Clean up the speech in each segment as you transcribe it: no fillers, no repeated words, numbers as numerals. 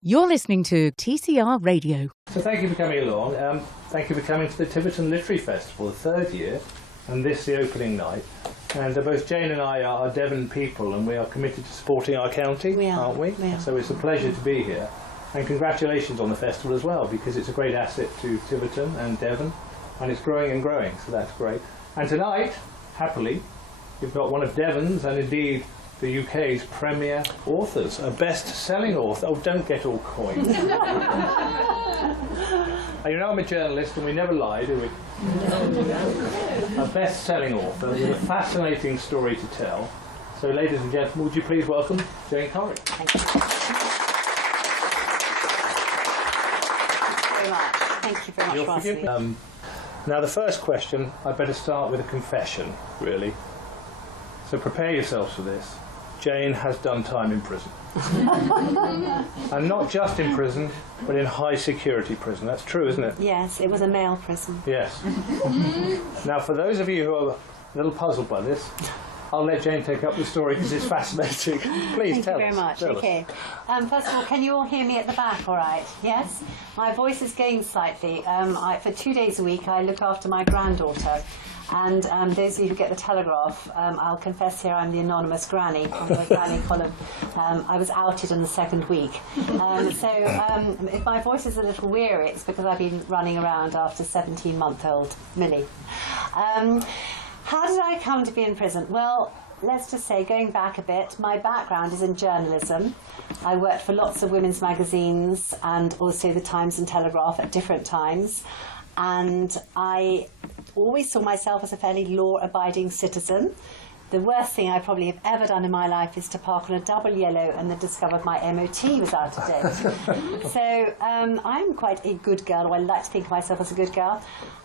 You're listening to TCR Radio. So thank you for coming along. Thank you for coming to the Tiverton Literary Festival, the third year, and this the opening night. And both Jane and I are Devon people, and we are committed to supporting our county, aren't we? We are. So it's a pleasure to be here. And congratulations on the festival as well, because it's a great asset to Tiverton and Devon, and it's growing and growing, so that's great. And tonight, happily, we've got one of Devon's, and indeed the UK's premier authors, a best-selling author. Oh, don't get all coy. You know I'm a journalist, and we never lie, do we? A best-selling author with a fascinating story to tell. So, ladies and gentlemen, would you please welcome Jane Corrie? Thank you. Thank you very much for asking me. Now, the first question, I'd better start with a confession, really. So prepare yourselves for this. Jane has done time in prison. And not just in prison, but in high security prison. That's true, isn't it? Yes, it was a male prison. Yes. Now, for those of you who are a little puzzled by this, I'll let Jane take up the story because it's fascinating. Please tell us. Thank you very much. Okay. First of all, can you all hear me at the back all right? Yes? My voice is going slightly. For 2 days a week, I look after my granddaughter. And those of you who get the Telegraph, I'll confess here I'm the anonymous granny on the granny column. I was outed in the second week. If my voice is a little weary, it's because I've been running around after 17-month-old Millie. How did I come to be in prison? Well, let's just say, going back a bit, my background is in journalism. I worked for lots of women's magazines and also the Times and Telegraph at different times. And I always saw myself as a fairly law-abiding citizen. The worst thing I probably have ever done in my life is to park on a double yellow and then discovered my MOT was out of date. So I'm quite a good girl, or I like to think of myself as a good girl.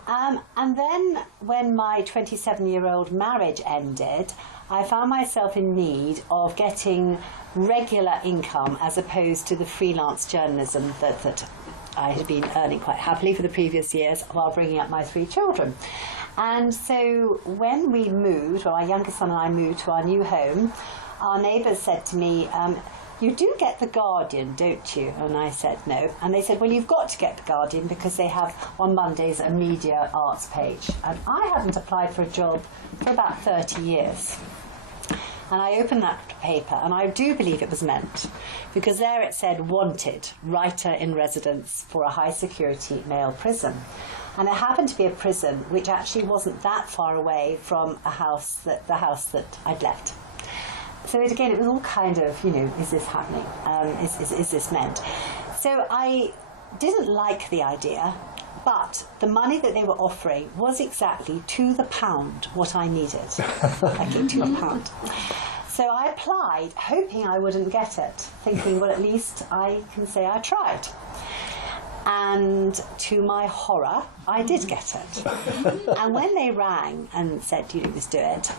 And then when my 27-year-old marriage ended, I found myself in need of getting regular income as opposed to the freelance journalism that I had been earning quite happily for the previous years while bringing up my 3 children. And so when we moved, well, my youngest son and I moved to our new home, our neighbours said to me, you do get The Guardian, don't you? And I said no. And they said, well, you've got to get The Guardian because they have on Mondays a media arts page. And I hadn't applied for a job for about 30 years. And I opened that paper, and I do believe it was meant, because there it said, wanted, writer in residence for a high-security male prison. And it happened to be a prison which actually wasn't that far away from the house that I'd left. So again, it was all kind of, is this happening? Is this meant? So I didn't like the idea, but the money that they were offering was exactly to the pound what I needed. Okay, to a pound. So I applied, hoping I wouldn't get it, thinking, well, at least I can say I tried. And to my horror, I did get it. And when they rang and said, let's do it,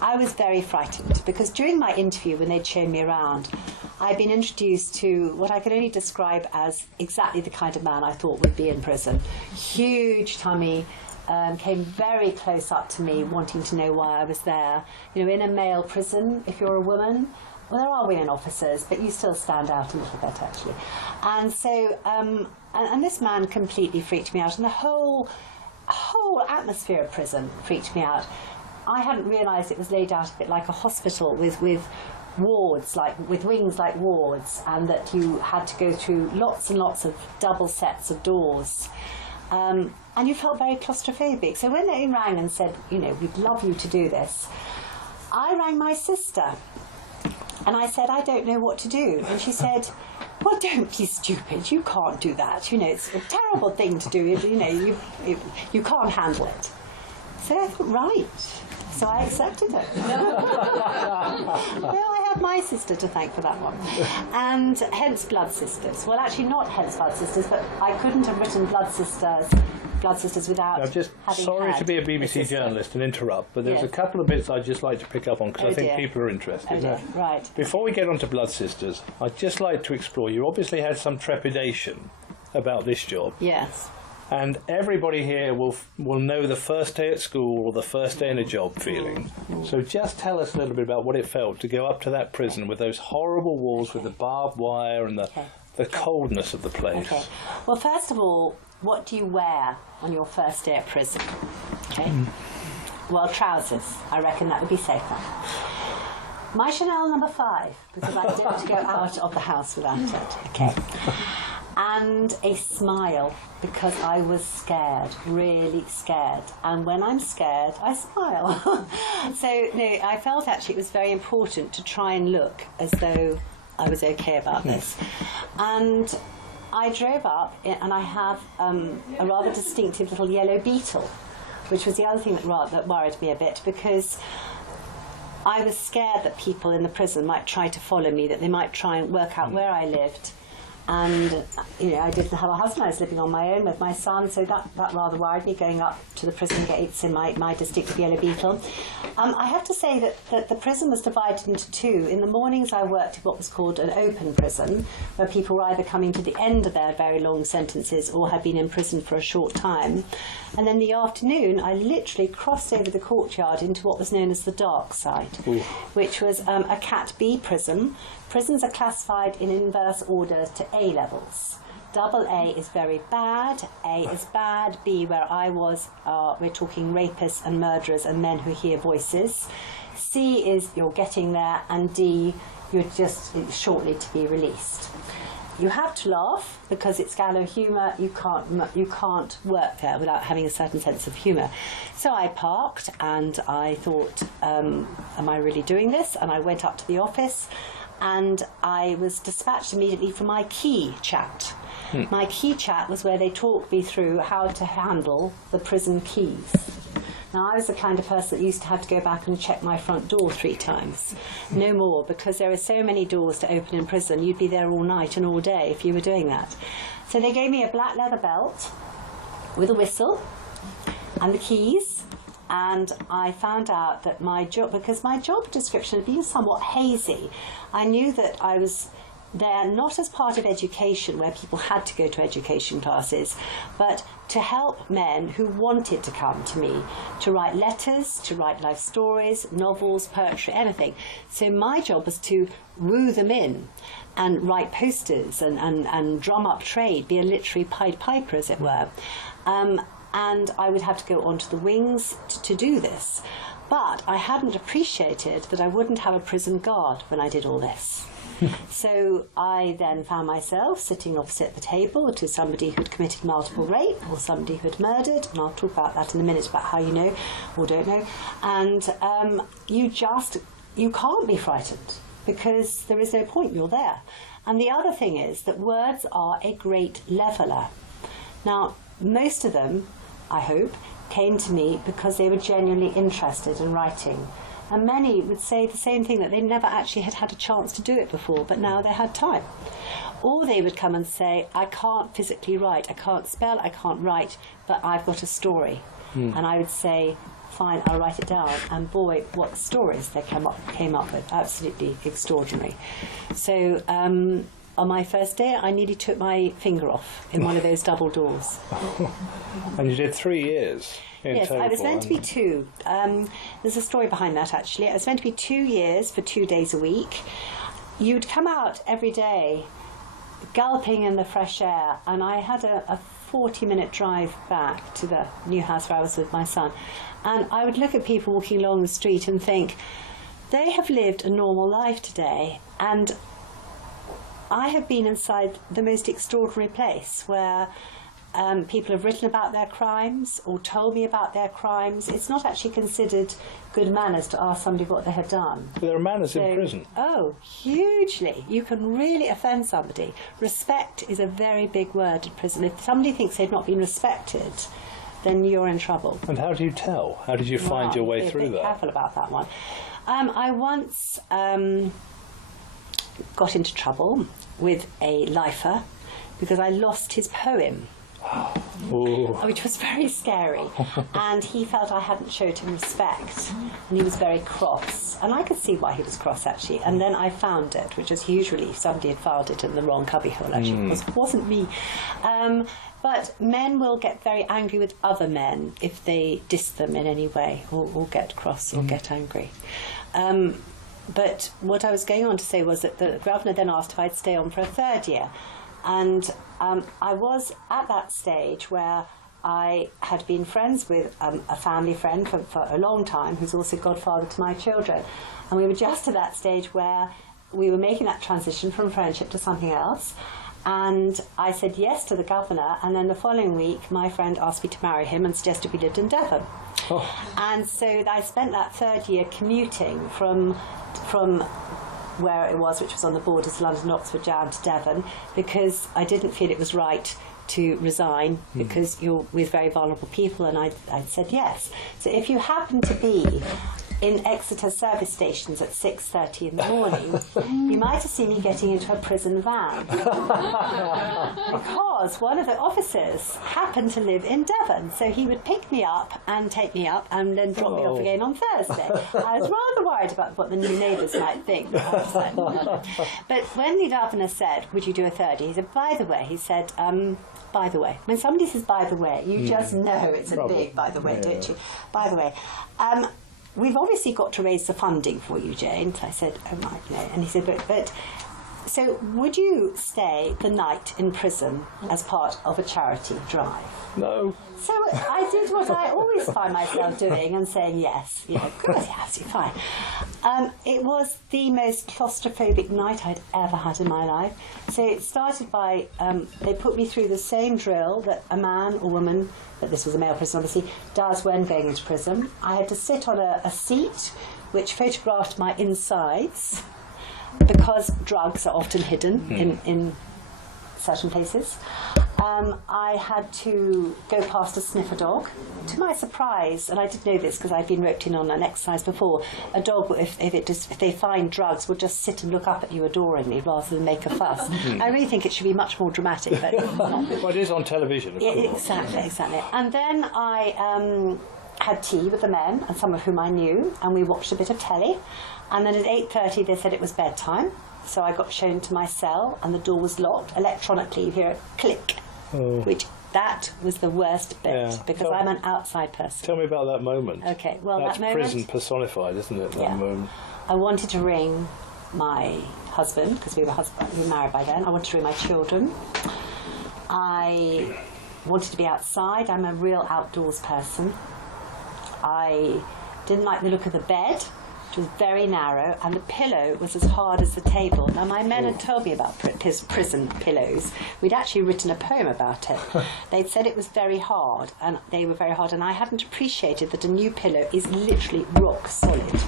I was very frightened, because during my interview, when they'd shown me around, I'd been introduced to what I could only describe as exactly the kind of man I thought would be in prison. Huge tummy, came very close up to me, wanting to know why I was there. In a male prison, if you're a woman, well, there are women officers, but you still stand out a little bit, actually. And so, and this man completely freaked me out, and the whole atmosphere of prison freaked me out. I hadn't realised it was laid out a bit like a hospital with wards, with wings like wards, and that you had to go through lots and lots of double sets of doors. And you felt very claustrophobic. So when they rang and said, we'd love you to do this, I rang my sister. And I said, I don't know what to do. And she said, well, don't be stupid. You can't do that. It's a terrible thing to do. You can't handle it. So I thought, right. So I accepted it. Well, I have my sister to thank for that one. And hence Blood Sisters. Well, actually not hence Blood Sisters, but I couldn't have written Blood Sisters without I'm just sorry to be a BBC journalist and interrupt, but there's a couple of bits I'd just like to pick up on, because I think people are interested. Right. Before we get on to Blood Sisters, I'd just like to explore, you obviously had some trepidation about this job. Yes. And everybody here will know the first day at school or the first day in a job feeling. So just tell us a little bit about what it felt to go up to that prison with those horrible walls with the barbed wire and the the coldness of the place. Okay. Well, first of all, what do you wear on your first day at prison? Okay. Well, trousers. I reckon that would be safer. My Chanel number 5, because I don't go out of the house without it. Okay. And a smile, because I was scared, really scared. And when I'm scared, I smile. So, no, I felt actually it was very important to try and look as though I was okay about this. And I drove up, and I have a rather distinctive little yellow Beetle, which was the other thing that worried me a bit, because I was scared that people in the prison might try to follow me, that they might try and work out where I lived. And, you know, I didn't have a husband, I was living on my own with my son, so that rather worried me, going up to the prison gates in my distinctive yellow Beetle. I have to say that the prison was divided into 2. In the mornings I worked in what was called an open prison, where people were either coming to the end of their very long sentences or had been in prison for a short time. And then the afternoon I literally crossed over the courtyard into what was known as the dark side, which was a Cat B prison. Prisons are classified in inverse order to A levels. Double A is very bad, A is bad, B, where I was, we're talking rapists and murderers and men who hear voices. C is you're getting there, and D, you're just shortly to be released. You have to laugh because it's gallows humour. You can't work there without having a certain sense of humour. So I parked and I thought, am I really doing this? And I went up to the office, and I was dispatched immediately for my key chat. My key chat was where they talked me through how to handle the prison keys. Now, I was the kind of person that used to have to go back and check my front door 3 times. No more, because there are so many doors to open in prison. You'd be there all night and all day if you were doing that. So they gave me a black leather belt with a whistle and the keys. And I found out that my job, because my job description had been somewhat hazy, I knew that I was there not as part of education, where people had to go to education classes, but to help men who wanted to come to me, to write letters, to write life stories, novels, poetry, anything. So my job was to woo them in and write posters and drum up trade, be a literary Pied Piper, as it were. And I would have to go onto the wings to do this. But I hadn't appreciated that I wouldn't have a prison guard when I did all this. So I then found myself sitting opposite the table to somebody who'd committed multiple rape or somebody who'd murdered, and I'll talk about that in a minute, about how you know or don't know. And you can't be frightened, because there is no point, you're there. And the other thing is that words are a great leveller. Now, most of them, I hope, came to me because they were genuinely interested in writing. And many would say the same thing, that they never actually had a chance to do it before, but now they had time. Or they would come and say, I can't physically write, I can't spell, I can't write, but I've got a story. And I would say, fine, I'll write it down. And boy, what stories they came up with, absolutely extraordinary. So on my first day, I nearly took my finger off in one of those double doors. And you did 3 years? Yes, I was meant to be 2. There's a story behind that, actually. I was meant to be 2 years for 2 days a week. You'd come out every day gulping in the fresh air, and I had a 40-minute drive back to the new house where I was with my son. And I would look at people walking along the street and think, they have lived a normal life today, and I have been inside the most extraordinary place where people have written about their crimes or told me about their crimes. It's not actually considered good manners to ask somebody what they have done. But there are manners in prison. Oh, hugely. You can really offend somebody. Respect is a very big word in prison. If somebody thinks they've not been respected, then you're in trouble. And how do you tell? How did you find your way through that? Be careful about that one. I once got into trouble with a lifer because I lost his poem. Which was very scary, and he felt I hadn't showed him respect, and he was very cross, and I could see why he was cross, actually. And then I found it, which is usually somebody had filed it in the wrong cubbyhole, actually. It wasn't me. But men will get very angry with other men if they diss them in any way, or get cross or get angry. But what I was going on to say was that the governor then asked if I'd stay on for a 3rd year. And I was at that stage where I had been friends with a family friend for a long time, who's also godfather to my children. And we were just at that stage where we were making that transition from friendship to something else. And I said yes to the governor, and then the following week my friend asked me to marry him and suggested we lived in Devon. And so I spent that third year commuting from where it was, which was on the borders, London, Oxford, down to Devon, because I didn't feel it was right to resign because you're with very vulnerable people, and I said yes. So if you happen to be in Exeter service stations at 6:30 in the morning, you might have seen me getting into a prison van because one of the officers happened to live in Devon, so he would pick me up and take me up and then drop me off again on Thursday. I was rather worried about what the new neighbours might think. But when the governor said, "Would you do a 30?" he said, "By the way," he said, "by the way." When somebody says "by the way," you just know it's a big "by the way," don't you? By the way. We've obviously got to raise the funding for you, Jane. So I said, "Oh, right, no." And he said, but so would you stay the night in prison as part of a charity drive? No. So I did what I always find myself doing and saying yes. You know, good, yeah, absolutely fine. It was the most claustrophobic night I'd ever had in my life. So it started by, they put me through the same drill that a man or woman, but this was a male prison obviously, does when going into prison. I had to sit on a seat which photographed my insides, because drugs are often hidden in certain places. I had to go past a sniffer dog. To my surprise, and I did know this because I'd been roped in on an exercise before, a dog, if they find drugs, will just sit and look up at you adoringly rather than make a fuss. I really think it should be much more dramatic. But well, it is on television, of course. Exactly. And then I had tea with the men, and some of whom I knew, and we watched a bit of telly. And then at 8:30 they said it was bedtime. So I got shown to my cell, and the door was locked. Electronically, you hear a click, which that was the worst bit, because I'm an outside person. Tell me about that moment. Okay, well, that's that moment, prison personified, isn't it, that moment? I wanted to ring my husband, because we were married by then. I wanted to ring my children. I wanted to be outside. I'm a real outdoors person. I didn't like the look of the bed. It was very narrow, and the pillow was as hard as the table. Now, my men had told me about prison pillows. We'd actually written a poem about it. They'd said it was very hard, and they were very hard, and I hadn't appreciated that a new pillow is literally rock solid.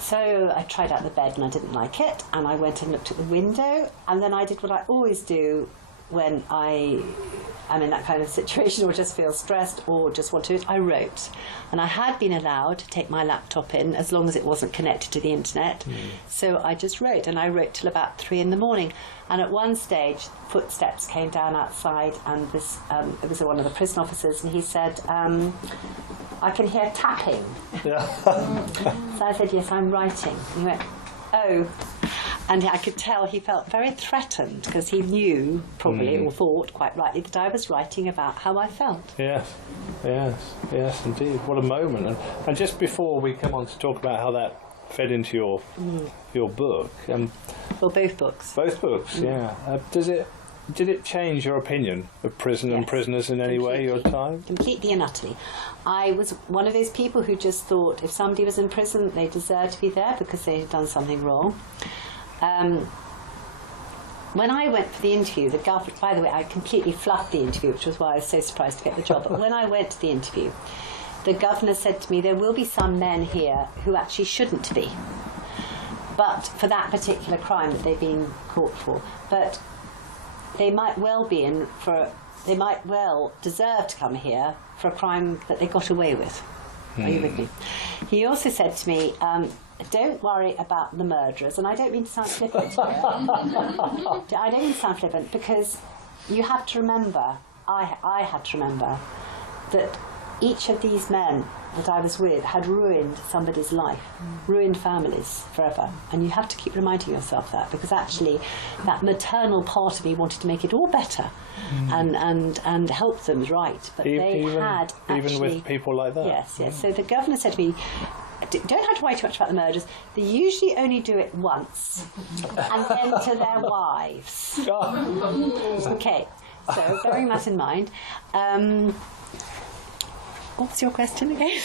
So I tried out the bed, and I didn't like it, and I went and looked at the window, and then I did what I always do when I am in that kind of situation, or just feel stressed or just want to, I wrote. And I had been allowed to take my laptop in as long as it wasn't connected to the internet. So I just wrote, and I wrote till about 3 in the morning. And at one stage, footsteps came down outside, and this it was one of the prison officers, and he said, "I can hear tapping." So I said, "Yes, I'm writing." And he went, "Oh." And I could tell he felt very threatened, because he knew, probably, or thought quite rightly, that I was writing about how I felt. Yes, indeed. What a moment. And just before we come on to talk about how that fed into your book. Well, both books. Both books, yeah. Did it change your opinion of prison and prisoners in any way, your time? Completely and utterly. I was one of those people who just thought if somebody was in prison, they deserved to be there because they had done something wrong. When I went for the interview, the governor, by the way, I completely fluffed the interview, which was why I was so surprised to get the job. But when I went to the interview, the governor said to me, there will be some men here who actually shouldn't be, but for that particular crime that they've been caught for. But they might well be they might well deserve to come here for a crime that they got away with. Are you with me? He also said to me, don't worry about the murderers, and I don't mean to sound flippant here. I don't mean to sound flippant, because you have to remember, I had to remember, that each of these men that I was with had ruined somebody's life, ruined families forever. And you have to keep reminding yourself that, because actually that maternal part of me wanted to make it all better and help them right. But they had actually... Even with people like that? Yes. So the governor said to me, don't have to worry too much about the murders. They usually only do it once, and then to their wives. Okay, so bearing that in mind, what was your question again?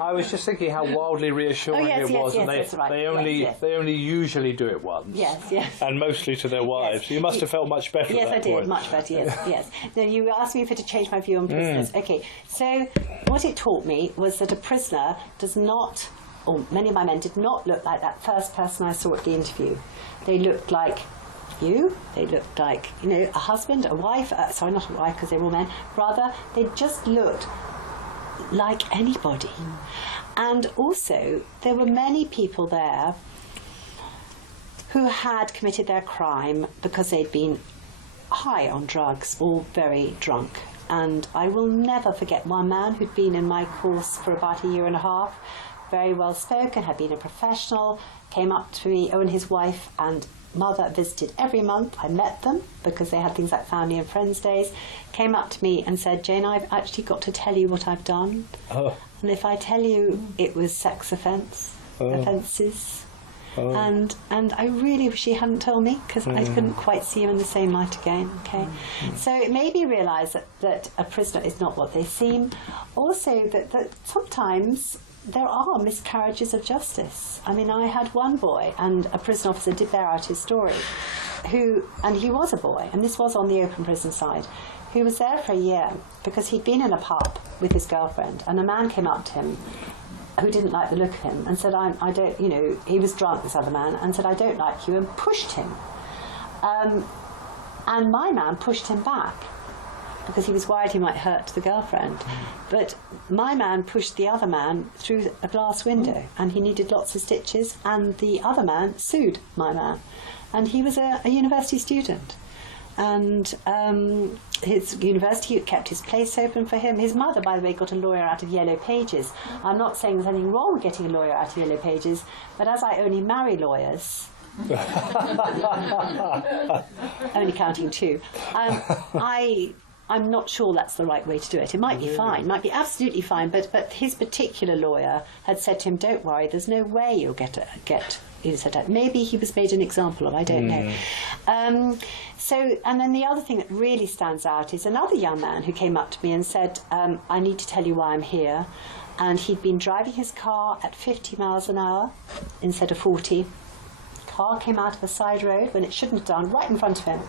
I was just thinking how wildly reassuring it was, and they only usually do it once. Yes. And mostly to their wives. You must have felt much better. Yes, at that I did, point. much better. Yes. No, you asked me if it had changed my view on prisoners. Okay, so what it taught me was that a prisoner does not, or many of my men did not look like that first person I saw at the interview. They looked like you. They looked like, a husband, a wife. Sorry, not a wife because they were all men. Rather, they just looked like anybody. And also there were many people there who had committed their crime because they'd been high on drugs or very drunk. And I will never forget one man who'd been in my course for about a year and a half, very well spoken, had been a professional, came up to me, and his wife and mother visited every month. I met them because they had things like family and friends days. Came up to me and said, Jane, I've actually got to tell you what I've done. And if I tell you it was sex offences. And I really wish he hadn't told me, because I couldn't quite see him in the same light again. Okay, so it made me realise that a prisoner is not what they seem. Also that sometimes there are miscarriages of justice. I mean, I had one boy, and a prison officer did bear out his story, and he was a boy, and this was on the open prison side, who was there for a year because he'd been in a pub with his girlfriend, and a man came up to him who didn't like the look of him and said, I don't, he was drunk, this other man, and said, I don't like you, and pushed him. And my man pushed him back, because he was worried he might hurt the girlfriend. But my man pushed the other man through a glass window, and he needed lots of stitches, and the other man sued my man. And he was a university student. And his university kept his place open for him. His mother, by the way, got a lawyer out of Yellow Pages. I'm not saying there's anything wrong with getting a lawyer out of Yellow Pages, but as I only marry lawyers, only counting two, I'm not sure that's the right way to do it. It might be fine, might be absolutely fine, but his particular lawyer had said to him, don't worry, there's no way you'll get set up. Maybe he was made an example of, I don't know. And then the other thing that really stands out is another young man who came up to me and said, I need to tell you why I'm here. And he'd been driving his car at 50 miles an hour instead of 40. Car came out of a side road when it shouldn't have done, right in front of him.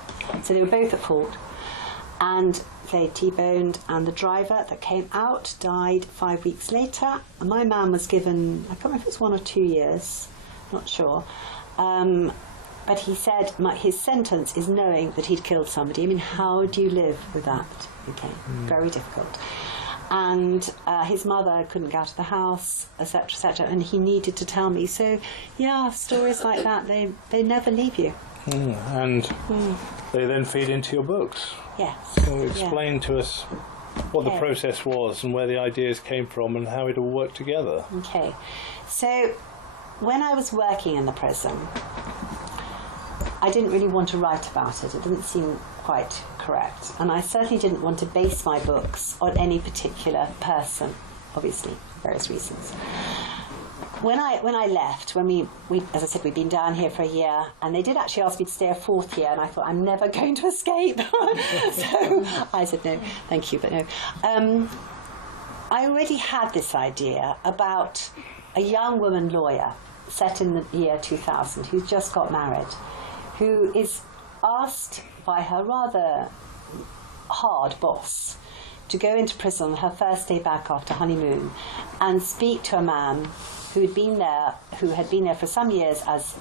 So they were both at fault. And they T-boned, and the driver that came out died 5 weeks later. And my man was given, I can't remember if it was 1 or 2 years, not sure. But he said his sentence is knowing that he'd killed somebody. I mean, how do you live with that? Okay, very difficult. And his mother couldn't get out of the house, etc., and he needed to tell me. So, yeah, stories like that, they never leave you. And they then feed into your books. Yes. So explain to us what the process was and where the ideas came from and how it all worked together. Okay. So when I was working in the prison, I didn't really want to write about it. It didn't seem quite correct. And I certainly didn't want to base my books on any particular person, obviously, for various reasons. When I left, when we as I said, we'd been down here for a year, and they did actually ask me to stay a 4th year, and I thought, I'm never going to escape. So I said, no, thank you, but no. I already had this idea about a young woman lawyer set in the year 2000 who's just got married, who is asked by her rather hard boss to go into prison on her first day back after honeymoon and speak to a man who had been there for some years as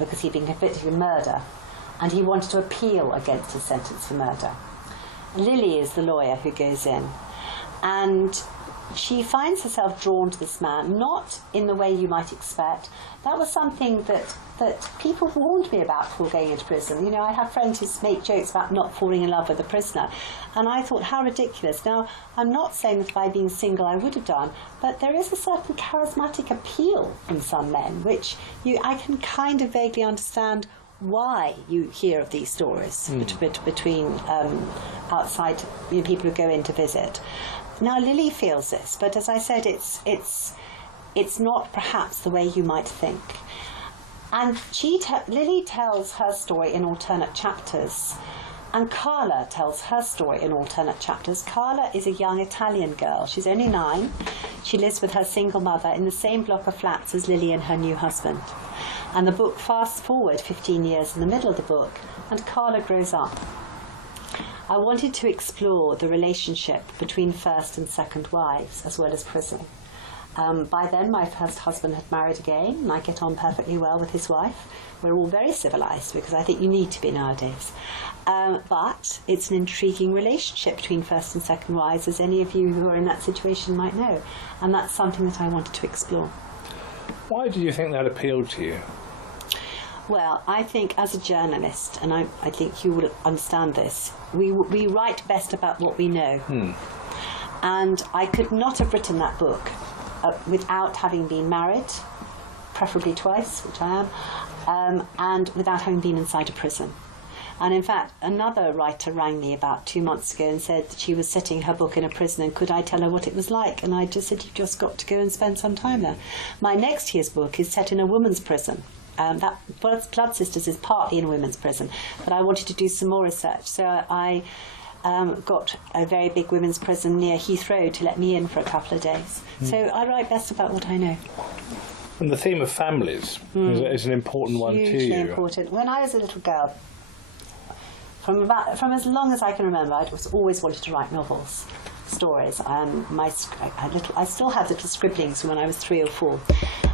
because he'd been convicted of murder, and he wanted to appeal against his sentence for murder. Lily is the lawyer who goes in, and she finds herself drawn to this man, not in the way you might expect. That was something that people warned me about before going into prison. You know, I have friends who make jokes about not falling in love with a prisoner, and I thought, how ridiculous. Now, I'm not saying that by being single I would have done, but there is a certain charismatic appeal from some men, which I can kind of vaguely understand why you hear of these stories between outside people who go in to visit. Now, Lily feels this, but as I said, it's it's not perhaps the way you might think. And Lily tells her story in alternate chapters, and Carla tells her story in alternate chapters. Carla is a young Italian girl. She's only 9. She lives with her single mother in the same block of flats as Lily and her new husband. And the book fasts forward 15 years in the middle of the book, and Carla grows up. I wanted to explore the relationship between first and second wives, as well as prison. By then, my first husband had married again, and I get on perfectly well with his wife. We're all very civilised, because I think you need to be nowadays. But it's an intriguing relationship between first and second wives, as any of you who are in that situation might know. And that's something that I wanted to explore. Why do you think that appealed to you? Well, I think as a journalist, and I think you would understand this, we write best about what we know. And I could not have written that book without having been married, preferably twice, which I am, and without having been inside a prison. And in fact, another writer rang me about 2 months ago and said that she was setting her book in a prison and could I tell her what it was like? And I just said, you've just got to go and spend some time there. My next year's book is set in a women's prison. That Blood Sisters is partly in a women's prison, but I wanted to do some more research. So I got a very big women's prison near Heathrow to let me in for a couple of days. So I write best about what I know. And the theme of families is an important one to you. Hugely important. When I was a little girl, from as long as I can remember, I always wanted to write novels, stories. I still have little scribblings from when I was 3 or 4.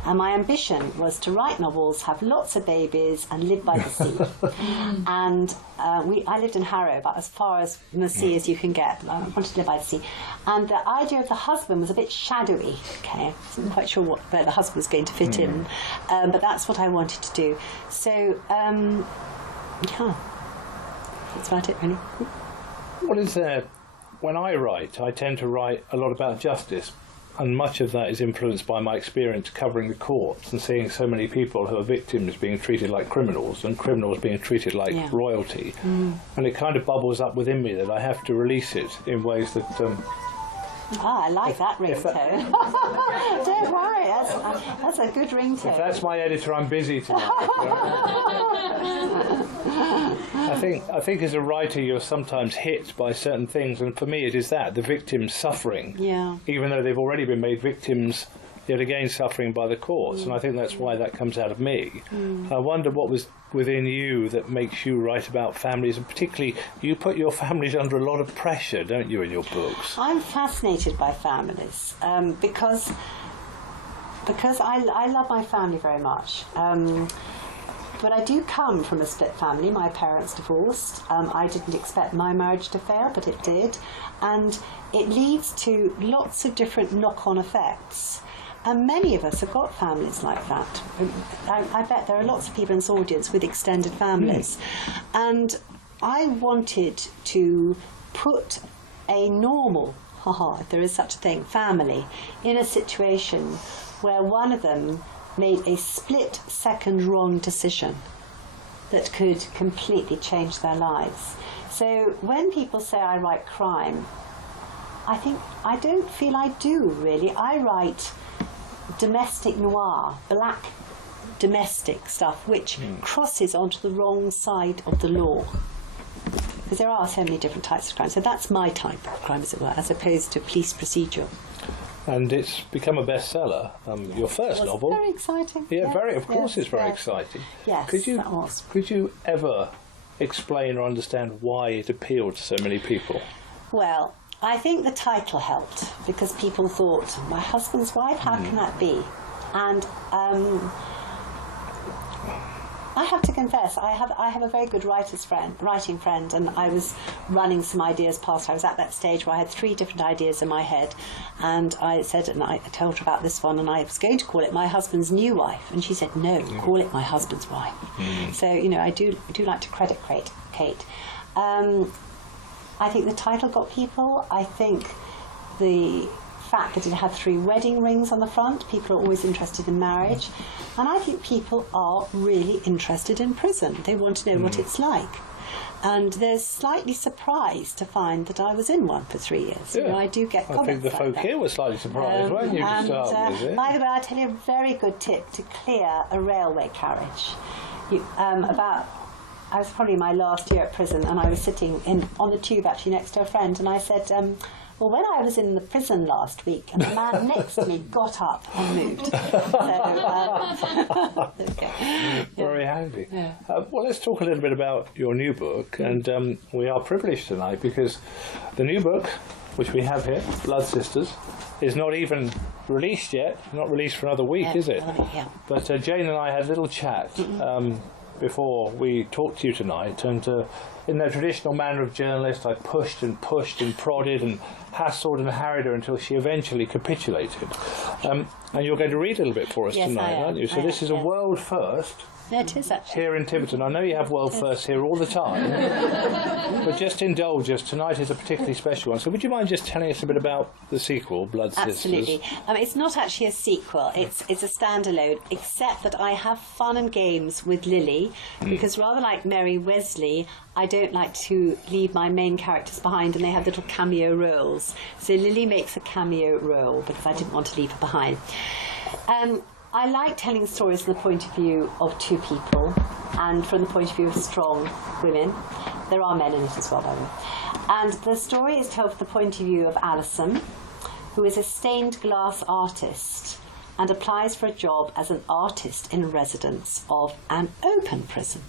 And my ambition was to write novels, have lots of babies, and live by the sea. And I lived in Harrow, about as far as from the sea as you can get. I wanted to live by the sea. And the idea of the husband was a bit shadowy. Okay, I wasn't quite sure where the husband was going to fit in, but that's what I wanted to do. So, yeah, that's about it, really. What is there? When I write, I tend to write a lot about justice. And much of that is influenced by my experience covering the courts and seeing so many people who are victims being treated like criminals and criminals being treated like royalty. And it kind of bubbles up within me that I have to release it in ways that... I like that ringtone. Don't worry, that's a good ringtone. If that's my editor, I'm busy tonight. I think as a writer you're sometimes hit by certain things, and for me it is that, the victims suffering, even though they've already been made victims, yet again suffering by the courts, and I think that's why that comes out of me. I wonder what was within you that makes you write about families, and particularly you put your families under a lot of pressure, don't you, in your books? I'm fascinated by families because I love my family very much. But I do come from a split family. My parents divorced. I didn't expect my marriage to fail, but it did. And it leads to lots of different knock-on effects. And many of us have got families like that. I bet there are lots of people in this audience with extended families. And I wanted to put a normal, if there is such a thing, family in a situation where one of them made a split-second wrong decision that could completely change their lives. So when people say I write crime, I don't feel I do, really. I write domestic noir, black domestic stuff, which crosses onto the wrong side of the law. Because there are so many different types of crime. So that's my type of crime, as it were, as opposed to police procedural. And it's become a bestseller. Your first novel. Very exciting. Yeah, very. Of course, it's very exciting. Yes, that was. Could you ever explain or understand why it appealed to so many people? Well, I think the title helped because people thought, "My husband's wife? How can that be?" And I have to confess, I have a very good writing friend, and I was running some ideas past her. I was at that stage where I had 3 different ideas in my head, and I said, and I told her about this one, and I was going to call it My Husband's New Wife, and she said, no, call it My Husband's Wife. So, you know, I do like to credit Kate. I think the title got people. I think the fact that it had 3 wedding rings on the front, people are always interested in marriage, and I think people are really interested in prison. They want to know what it's like. And they're slightly surprised to find that I was in one for 3 years. Yeah. You know, I do get comments I think the like folk that. here were slightly surprised, weren't you, to And, start with? by the way, I'll tell you a very good tip to clear a railway carriage. I was probably my last year at prison, and I was sitting on the tube actually next to a friend, and I said, well, when I was in the prison last week, and the man next to me got up and moved. So, okay. Very handy. Yeah. Well, let's talk a little bit about your new book, and we are privileged tonight because the new book, which we have here, Blood Sisters, is not even released yet, not released for another week, is it? Yeah. But Jane and I had a little chat before we talked to you tonight, and in the traditional manner of journalists, I pushed and prodded and hassled and harried her until she eventually capitulated. And you're going to read a little bit for us Yes, tonight, I am. aren't you? So this is a world first Yeah, it is actually. here in Tiverton. I know you have world firsts here all the time, but just indulge us. Tonight is a particularly special one. So would you mind just telling us a bit about the sequel, Blood Sisters? Absolutely. It's not actually a sequel. It's a standalone, except that I have fun and games with Lily, because rather like Mary Wesley, I don't like to leave my main characters behind, and they have little cameo roles. So Lily makes a cameo role because I didn't want to leave her behind. I like telling stories from the point of view of two people and from the point of view of strong women. There are men in it as well, by the way. And the story is told from the point of view of Alison, who is a stained glass artist and applies for a job as an artist in residence of an open prison.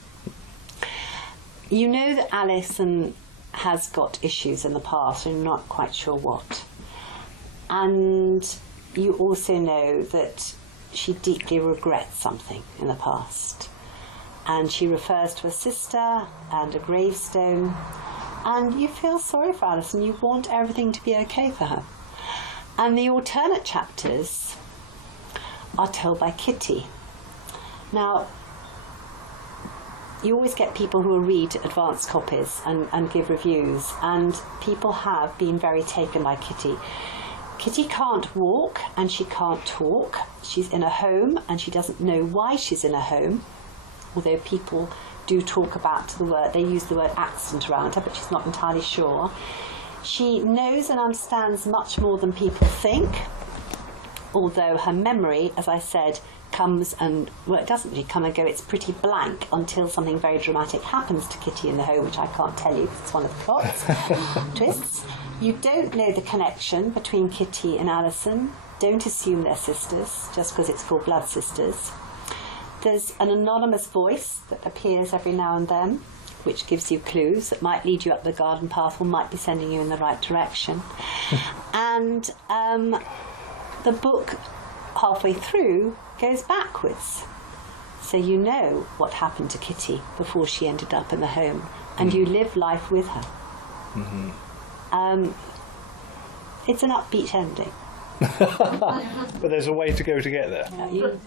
You know that Alison has got issues in the past and you're not quite sure what. And you also know that she deeply regrets something in the past. And she refers to a sister and a gravestone. And you feel sorry for Alison. You want everything to be okay for her. And the alternate chapters are told by Kitty. Now, you always get people who will read advanced copies and give reviews. And people have been very taken by Kitty. Kitty can't walk and she can't talk. She's in a home and she doesn't know why she's in a home, although people do talk about the word, they use the word accident around her, but she's not entirely sure. She knows and understands much more than people think, although her memory, as I said, comes and, well, it doesn't really come and go, it's pretty blank until something very dramatic happens to Kitty in the home, which I can't tell you because it's one of the plots twists. You don't know the connection between Kitty and Alison. Don't assume they're sisters just because it's called Blood Sisters. There's an anonymous voice that appears every now and then, which gives you clues that might lead you up the garden path or might be sending you in the right direction. And the book, halfway through, goes backwards. So you know what happened to Kitty before she ended up in the home, and you live life with her. Mm-hmm. It's an upbeat ending. But there's a way to go to get there.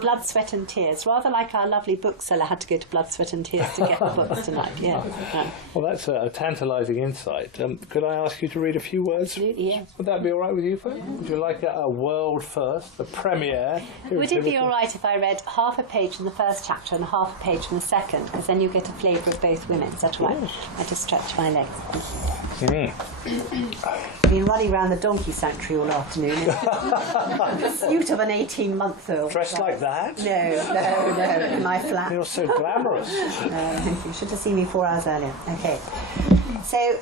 Blood, sweat and tears. Rather like our lovely bookseller had to go to blood, sweat and tears to get the books tonight. Yeah. Well, that's a tantalising insight. Could I ask you to read a few words? Absolutely, yes. Would that be all right with you, folks? Would you like a world first, the premiere? Would it be all right if I read half a page from the first chapter and half a page from the second? Because then you get a flavour of both women. Is that all right? I just stretch my legs. I've been running around the donkey sanctuary all afternoon in the suit of an 18-month-old. Dressed like that? No, in my flat. You're so glamorous. You should have seen me 4 hours earlier. Okay. So,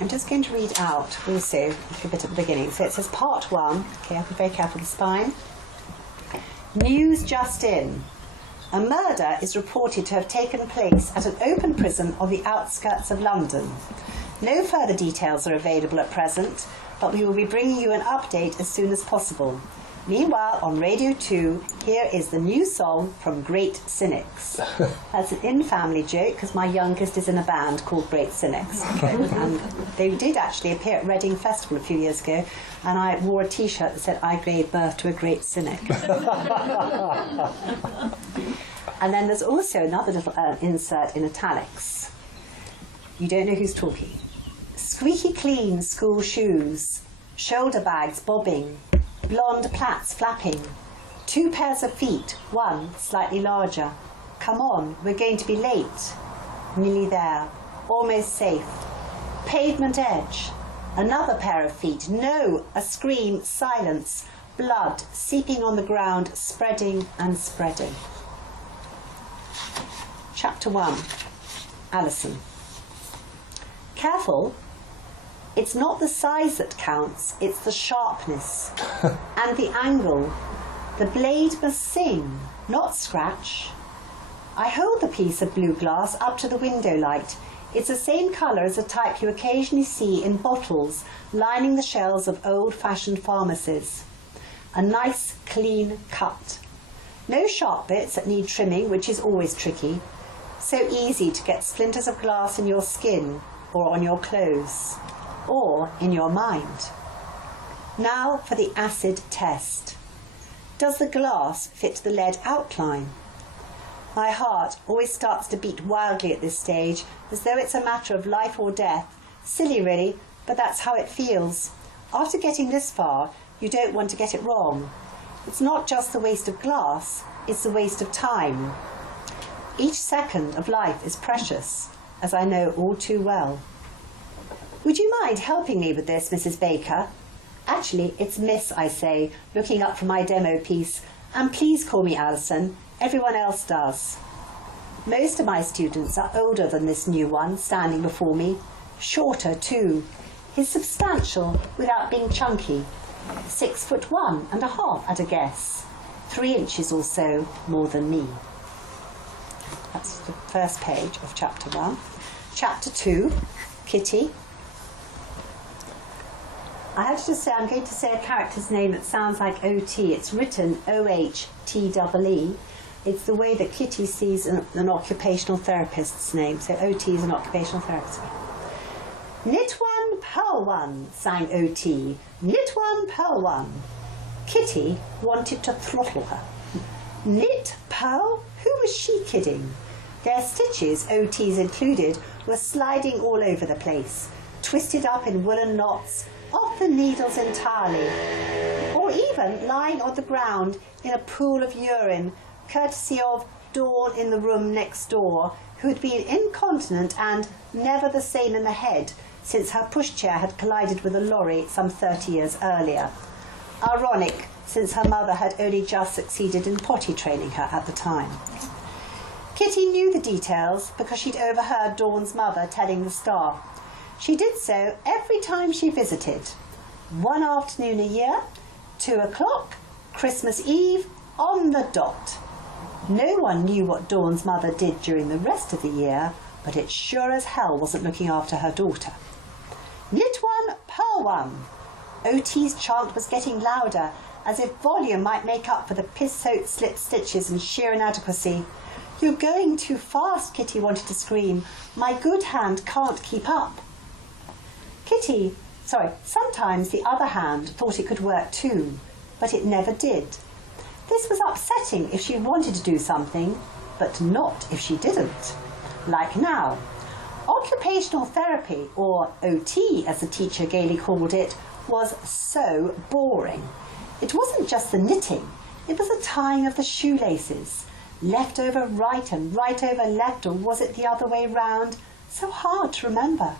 I'm just going to read out also a bit at the beginning. So it says part 1. Okay, I'll be very careful with the spine. News just in. A murder is reported to have taken place at an open prison on the outskirts of London. No further details are available at present, but we will be bringing you an update as soon as possible. Meanwhile, on Radio 2, here is the new song from Great Cynics. That's an in-family joke, because my youngest is in a band called Great Cynics. Okay? And they did actually appear at Reading Festival a few years ago, and I wore a T-shirt that said, I gave birth to a great cynic. And then there's also another little insert in italics. You don't know who's talking. Squeaky clean school shoes, shoulder bags bobbing, blonde plaits flapping, 2 pairs of feet, one slightly larger, Come on, we're going to be late. Nearly there. Almost safe. Pavement edge. Another pair of feet. No! A scream. Silence. Blood seeping on the ground, spreading and spreading. Chapter 1. Alison. Careful. It's not the size that counts, it's the sharpness and the angle. The blade must sing, not scratch. I hold the piece of blue glass up to the window light. It's the same colour as the type you occasionally see in bottles lining the shelves of old-fashioned pharmacies. A nice, clean cut. No sharp bits that need trimming, which is always tricky. So easy to get splinters of glass in your skin, or on your clothes, or in your mind. Now for the acid test. Does the glass fit the lead outline? My heart always starts to beat wildly at this stage, as though it's a matter of life or death. Silly really, but that's how it feels. After getting this far, you don't want to get it wrong. It's not just the waste of glass, it's the waste of time. Each second of life is precious, as I know all too well. Would you mind helping me with this, Mrs. Baker? Actually, it's Miss, I say, looking up from my demo piece, and please call me Alison. Everyone else does. Most of my students are older than this new one standing before me. Shorter too. He's substantial without being chunky. 6'1.5" at a guess. 3 inches or so more than me. That's the first page of chapter 1. Chapter 2, Kitty. I have to just say, I'm going to say a character's name that sounds like O-T. It's written O-H-T-E-E. It's the way that Kitty sees an occupational therapist's name. So O-T is an occupational therapist. Knit one, purl one, sang O-T. Knit one, purl one. Kitty wanted to throttle her. Knit, purl? Who was she kidding? Their stitches, O-T's included, were sliding all over the place, twisted up in woolen knots, off the needles entirely, or even lying on the ground in a pool of urine, courtesy of Dawn in the room next door, who had been incontinent and never the same in the head since her pushchair had collided with a lorry some 30 years earlier. Ironic, since her mother had only just succeeded in potty training her at the time. Kitty knew the details because she'd overheard Dawn's mother telling the staff. She did so every time she visited. One afternoon a year, 2 o'clock, Christmas Eve, on the dot. No one knew what Dawn's mother did during the rest of the year, but it sure as hell wasn't looking after her daughter. Knit one, purl one. O-T's chant was getting louder, as if volume might make up for the piss-soaked slip stitches and sheer inadequacy. You're going too fast, Kitty wanted to scream. My good hand can't keep up. Sometimes the other hand thought it could work too, but it never did. This was upsetting if she wanted to do something, but not if she didn't. Like now. Occupational therapy, or OT as the teacher gaily called it, was so boring. It wasn't just the knitting, it was the tying of the shoelaces. Left over right and right over left, or was it the other way round? So hard to remember.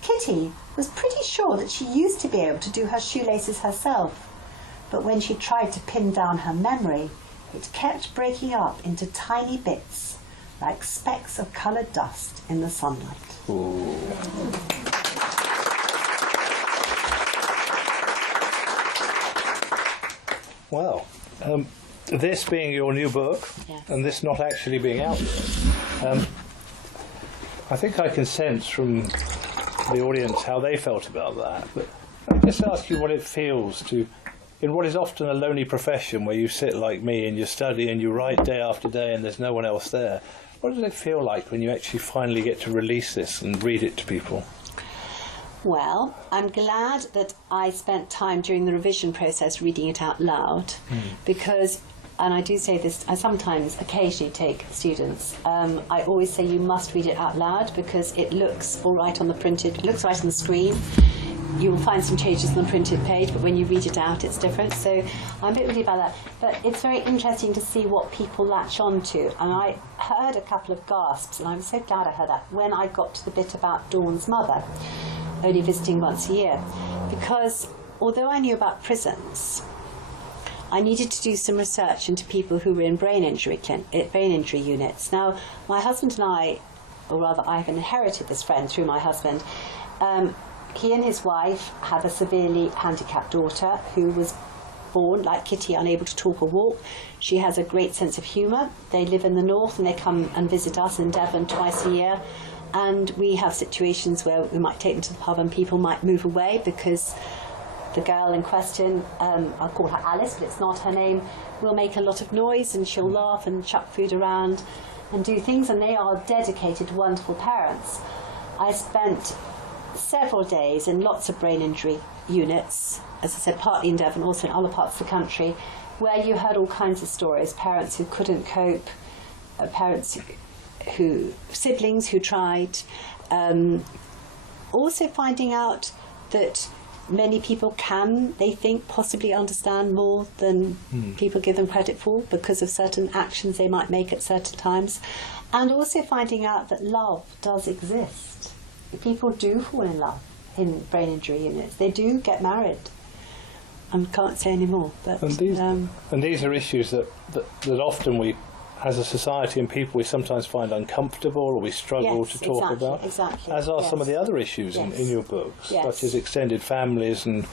Kitty was pretty sure that she used to be able to do her shoelaces herself, but when she tried to pin down her memory, it kept breaking up into tiny bits, like specks of coloured dust in the sunlight. Ooh. Well, this being your new book, yes, and this not actually being out yet, I think I can sense from the audience how they felt about that. But I'll just ask you what it feels to, in what is often a lonely profession where you sit like me and you study and you write day after day and there's no one else there. What does it feel like when you actually finally get to release this and read it to people? Well, I'm glad that I spent time during the revision process reading it out loud, because, and I do say this, I sometimes occasionally take students, I always say you must read it out loud because it looks all right on the printed, it looks right on the screen. you'll find some changes on the printed page, but when you read it out, it's different. So I'm a bit worried about that. But it's very interesting to see what people latch on to. And I heard a couple of gasps, and I'm so glad I heard that, when I got to the bit about Dawn's mother, only visiting once a year. Because although I knew about prisons, I needed to do some research into people who were in brain injury units. Now, my husband and I, or rather I have inherited this friend through my husband, he and his wife have a severely handicapped daughter who was born, like Kitty, unable to talk or walk. She has a great sense of humour. They live in the north and they come and visit us in Devon twice a year. And we have situations where we might take them to the pub and people might move away because the girl in question, I'll call her Alice, but it's not her name, will make a lot of noise and she'll laugh and chuck food around and do things, and they are dedicated, wonderful parents. I spent several days in lots of brain injury units, as I said, partly in Devon, also in other parts of the country, where you heard all kinds of stories, parents who couldn't cope, siblings who tried, also finding out that many people they think, possibly understand more than people give them credit for because of certain actions they might make at certain times, and also finding out that love does exist. People do fall in love in brain injury units. They do get married. I can't say any more. But, and these are issues that often we, as a society and people, we sometimes find uncomfortable or we struggle to talk about. Exactly. As are some of the other issues in your books, such as extended families, and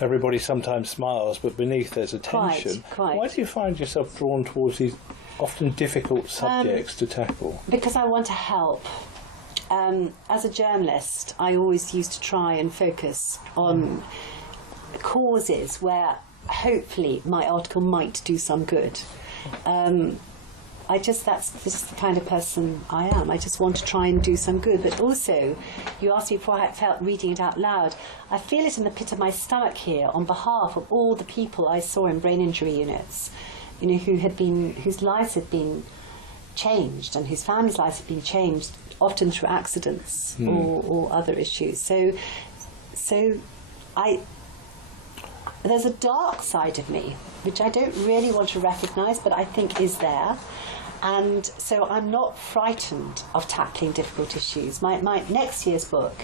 everybody sometimes smiles, but beneath there's a tension. Quite. Why do you find yourself drawn towards these often difficult subjects to tackle? Because I want to help. As a journalist, I always used to try and focus on causes where hopefully my article might do some good. That's just the kind of person I am. I just want to try and do some good. But also, you asked me before how I felt reading it out loud. I feel it in the pit of my stomach here on behalf of all the people I saw in brain injury units, whose lives had been changed and whose families' lives had been changed, often through accidents or other issues. So there's a dark side of me, which I don't really want to recognise, but I think is there. And so I'm not frightened of tackling difficult issues. My next year's book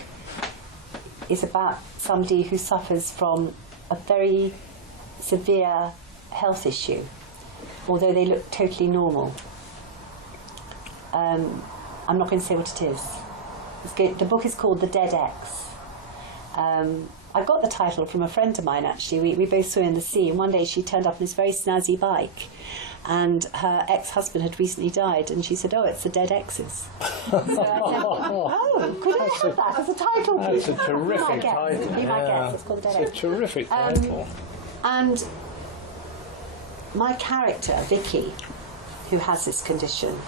is about somebody who suffers from a very severe health issue, although they look totally normal. I'm not going to say what it is. The book is called The Dead Ex. I got the title from a friend of mine, actually. We both saw her in the sea, and one day she turned up on this very snazzy bike, and her ex-husband had recently died, and she said, "Oh, it's The Dead Exes." So I said, "Oh, could I have that as a title, please?" That's a terrific title. Be my guest. It's called The Dead Exes. It's a terrific title. And my character, Vicky, who has this condition,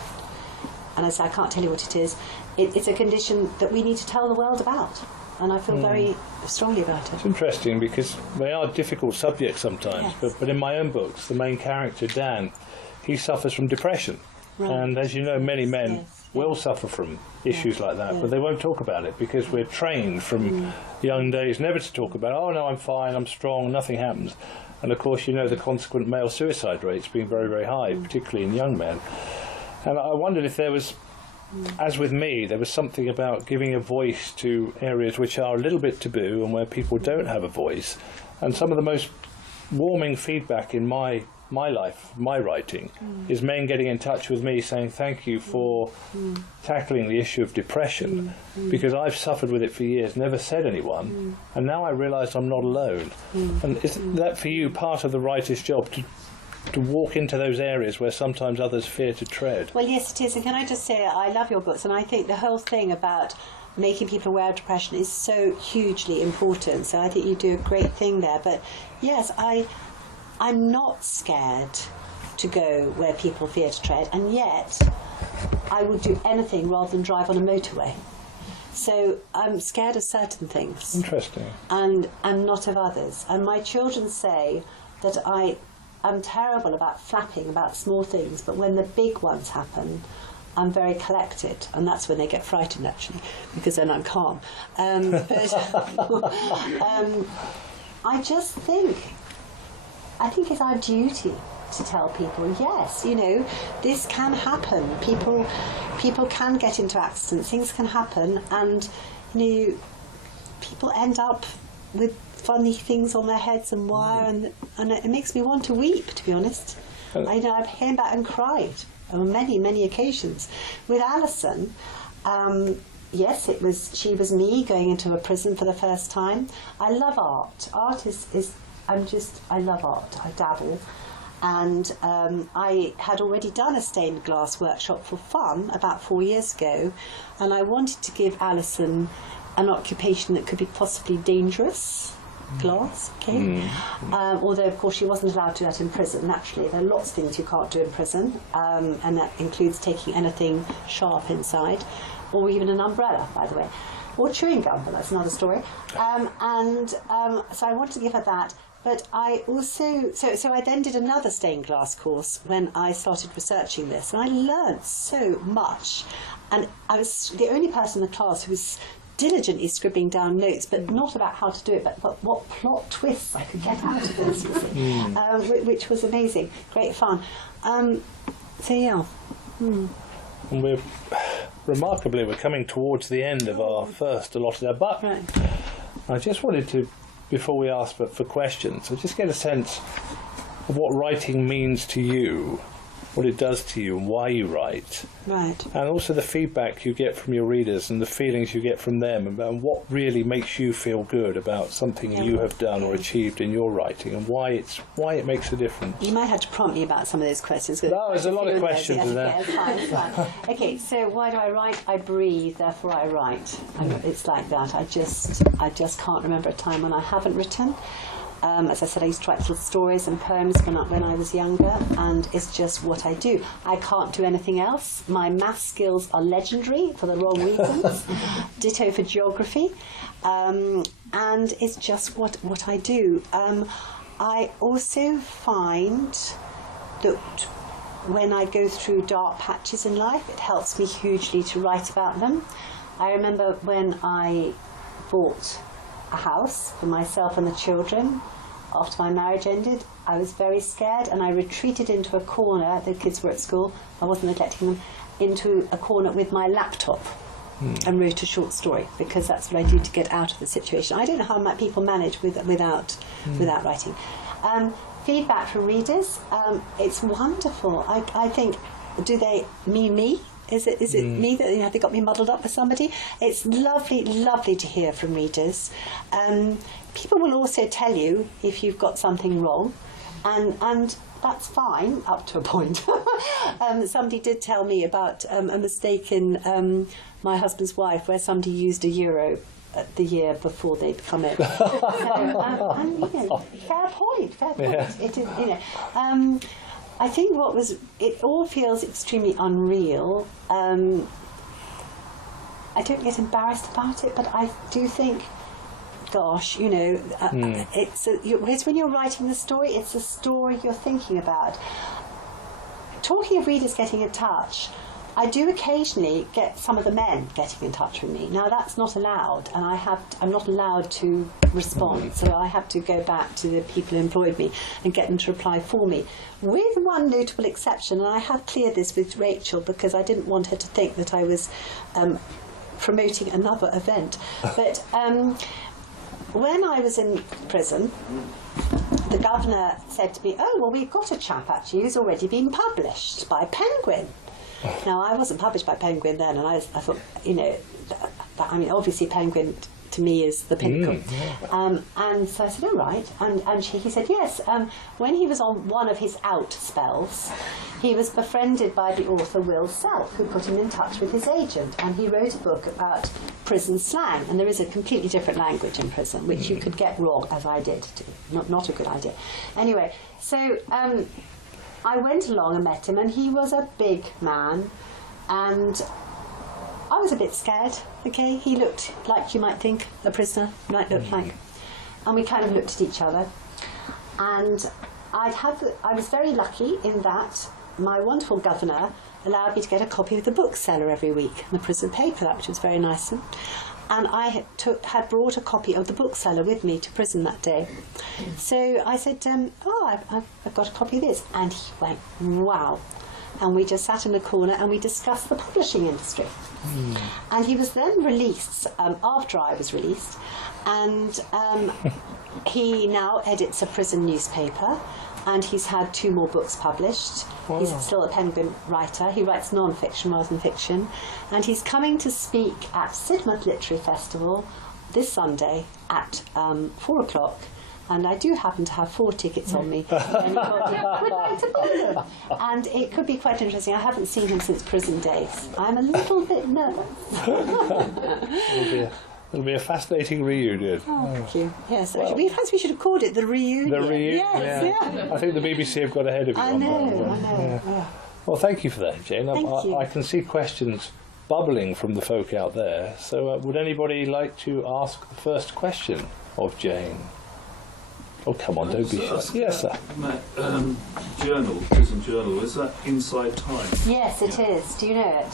and I say I can't tell you what it is, it's a condition that we need to tell the world about. And I feel very strongly about it. It's interesting because they are difficult subjects sometimes, but in my own books, the main character, Dan, he suffers from depression. Right. And as you know, many men will suffer from issues like that, but they won't talk about it because we're trained from young days never to talk about, "Oh no, I'm fine, I'm strong, nothing happens." And of course, you know the consequent male suicide rates being very, very high, particularly in young men. And I wondered if there was, as with me, there was something about giving a voice to areas which are a little bit taboo and where people don't have a voice. And some of the most warming feedback in my life, my writing, is men getting in touch with me saying thank you for tackling the issue of depression, because I've suffered with it for years, never said anyone, and now I realise I'm not alone. And isn't that for you part of the writer's job, to walk into those areas where sometimes others fear to tread? Well, yes, it is. And can I just say, I love your books, and I think the whole thing about making people aware of depression is so hugely important. So I think you do a great thing there. But yes, I'm not scared to go where people fear to tread, and yet I would do anything rather than drive on a motorway. So I'm scared of certain things. Interesting. And not of others. And my children say that I'm terrible about flapping about small things, but when the big ones happen, I'm very collected, and that's when they get frightened, actually, because then I'm calm. I just think, it's our duty to tell people, yes, you know, this can happen. People can get into accidents, things can happen, and, you know, people end up with funny things on their heads and wire, and it makes me want to weep, to be honest. I know I've came back and cried on many occasions. With Alison, yes, she was me going into a prison for the first time. I love art. Art I love art. I dabble. And I had already done a stained glass workshop for fun about 4 years ago, and I wanted to give Alison an occupation that could be possibly dangerous. Glass, okay. Although, of course, she wasn't allowed to do that in prison. Naturally, there are lots of things you can't do in prison, and that includes taking anything sharp inside, or even an umbrella, by the way, or chewing gum, but that's another story. So I wanted to give her that. But I also, so I then did another stained glass course when I started researching this, and I learned so much. And I was the only person in the class who was diligently scribbling down notes, but not about how to do it, but what plot twists I could get out of this, which was amazing, great fun. So yeah. And we're coming towards the end of our first allotted hour, but Right. I just wanted to, before we ask for questions, so just get a sense of what writing means to you, what it does to you and why you write. Right. And also the feedback you get from your readers and the feelings you get from them, and what really makes you feel good about something you have done or achieved in your writing, and why it makes a difference. You might have to prompt me about some of those questions. No, there's a lot of questions in there. It's fine. Okay, so why do I write? I breathe, therefore I write. It's like that. I just can't remember a time when I haven't written. As I said, I used to write little stories and poems when I was younger, and it's just what I do. I can't do anything else. My math skills are legendary for the wrong reasons. Ditto for geography. And it's just what I do. I also find that when I go through dark patches in life, it helps me hugely to write about them. I remember when I bought a house for myself and the children after my marriage ended. I was very scared, and I retreated into a corner. The kids were at school, I wasn't neglecting them, into a corner with my laptop and wrote a short story, because that's what I do to get out of the situation. I don't know how people manage without writing. Feedback from readers, it's wonderful. I think, do they mean me? Is it me that have they got me muddled up with somebody? It's lovely to hear from readers. People will also tell you if you've got something wrong, and that's fine up to a point. Somebody did tell me about a mistake in My Husband's Wife, where somebody used €1 the year before they become ill. Fair point. Yeah. It is, I think it all feels extremely unreal. I don't get embarrassed about it, but I do think, gosh, it's when you're writing the story, it's the story you're thinking about. Talking of readers getting in touch, I do occasionally get some of the men getting in touch with me. Now that's not allowed, and I'm not allowed to respond, so I have to go back to the people who employed me and get them to reply for me, with one notable exception, and I have cleared this with Rachel because I didn't want her to think that I was promoting another event. But when I was in prison, the governor said to me, "Oh, well, we've got a chap actually who's already been published by Penguin." Now, I wasn't published by Penguin then, and I thought, obviously Penguin to me is the pinnacle. And so I said, "All right." And he said, "Yes, when he was on one of his out spells, he was befriended by the author Will Self, who put him in touch with his agent, and he wrote a book about prison slang, and there is a completely different language in prison, which you could get wrong, as I did too. Not a good idea. Anyway, so I went along and met him, and he was a big man, and I was a bit scared, okay? He looked like you might think a prisoner might look like. And we kind of looked at each other. And I was very lucky in that my wonderful governor allowed me to get a copy of the Bookseller every week, the prison paper, which was very nice. And I had brought a copy of the Bookseller with me to prison that day. So I said, I've got a copy of this. And he went, wow. And we just sat in a corner and we discussed the publishing industry. And he was then released, after I was released, and he now edits a prison newspaper, and he's had 2 more books published. Wow. He's still a Penguin writer. He writes non-fiction rather than fiction. And he's coming to speak at Sidmouth Literary Festival this Sunday at 4 o'clock. And I do happen to have 4 tickets on me. And it could be quite interesting. I haven't seen him since prison days. I'm a little bit nervous. It'll be a fascinating reunion. Oh, thank you. Yes, well, perhaps we should have called it the reunion. The reunion. Yes, yeah. I think the BBC have got ahead of you. I know. Yeah. Well, thank you for that, Jane. I can see questions bubbling from the folk out there. So, would anybody like to ask the first question of Jane? Oh, come on, don't be shy. Yes, sir. Journal, prison journal, is that Inside Time? Yes, it is. Do you know it?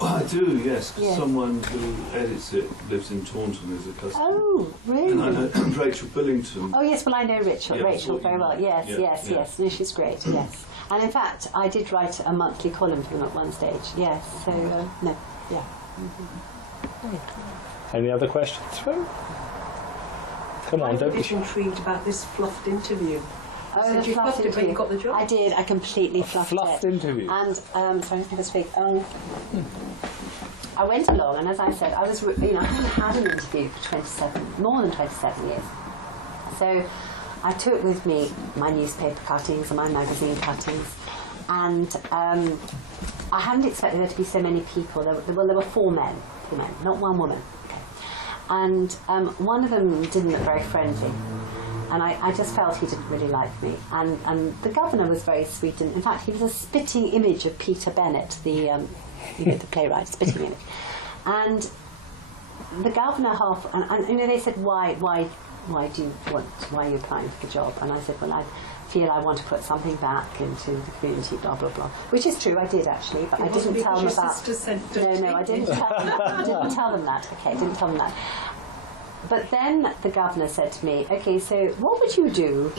Oh, I do, yes. Yes. Someone who edits it lives in Taunton, is a customer. Oh, really? And I know Rachel Billington. Oh, yes, well, I know Rachel Yeah, very well. Yes. No, she's great, yes. And in fact, I did write a monthly column for them at one stage, yes. So, no, yeah. Mm-hmm. Any other questions? Come on, don't be I'm just intrigued about this fluffed interview. Oh, Said you fluffed it when you got the job? I did. I completely fluffed it. fluffed interview. And sorry, I was speak. I went along, and as I said, I haven't had an interview for more than 27 years. So I took with me my newspaper cuttings and my magazine cuttings, and I hadn't expected there to be so many people. There were 4 men, not 1 woman. Okay. And one of them didn't look very friendly. And I just felt he didn't really like me. And the governor was very sweet. And in fact, he was a spitting image of Peter Bennett, the playwright, spitting image. And the governor they said, why are you applying for the job? And I said, well, I feel I want to put something back into the community, blah, blah, blah. Which is true, I did actually, but I didn't tell them about... No, I didn't tell them that. I didn't tell them that. Okay, I didn't tell them that. But then the governor said to me, okay, so what would you do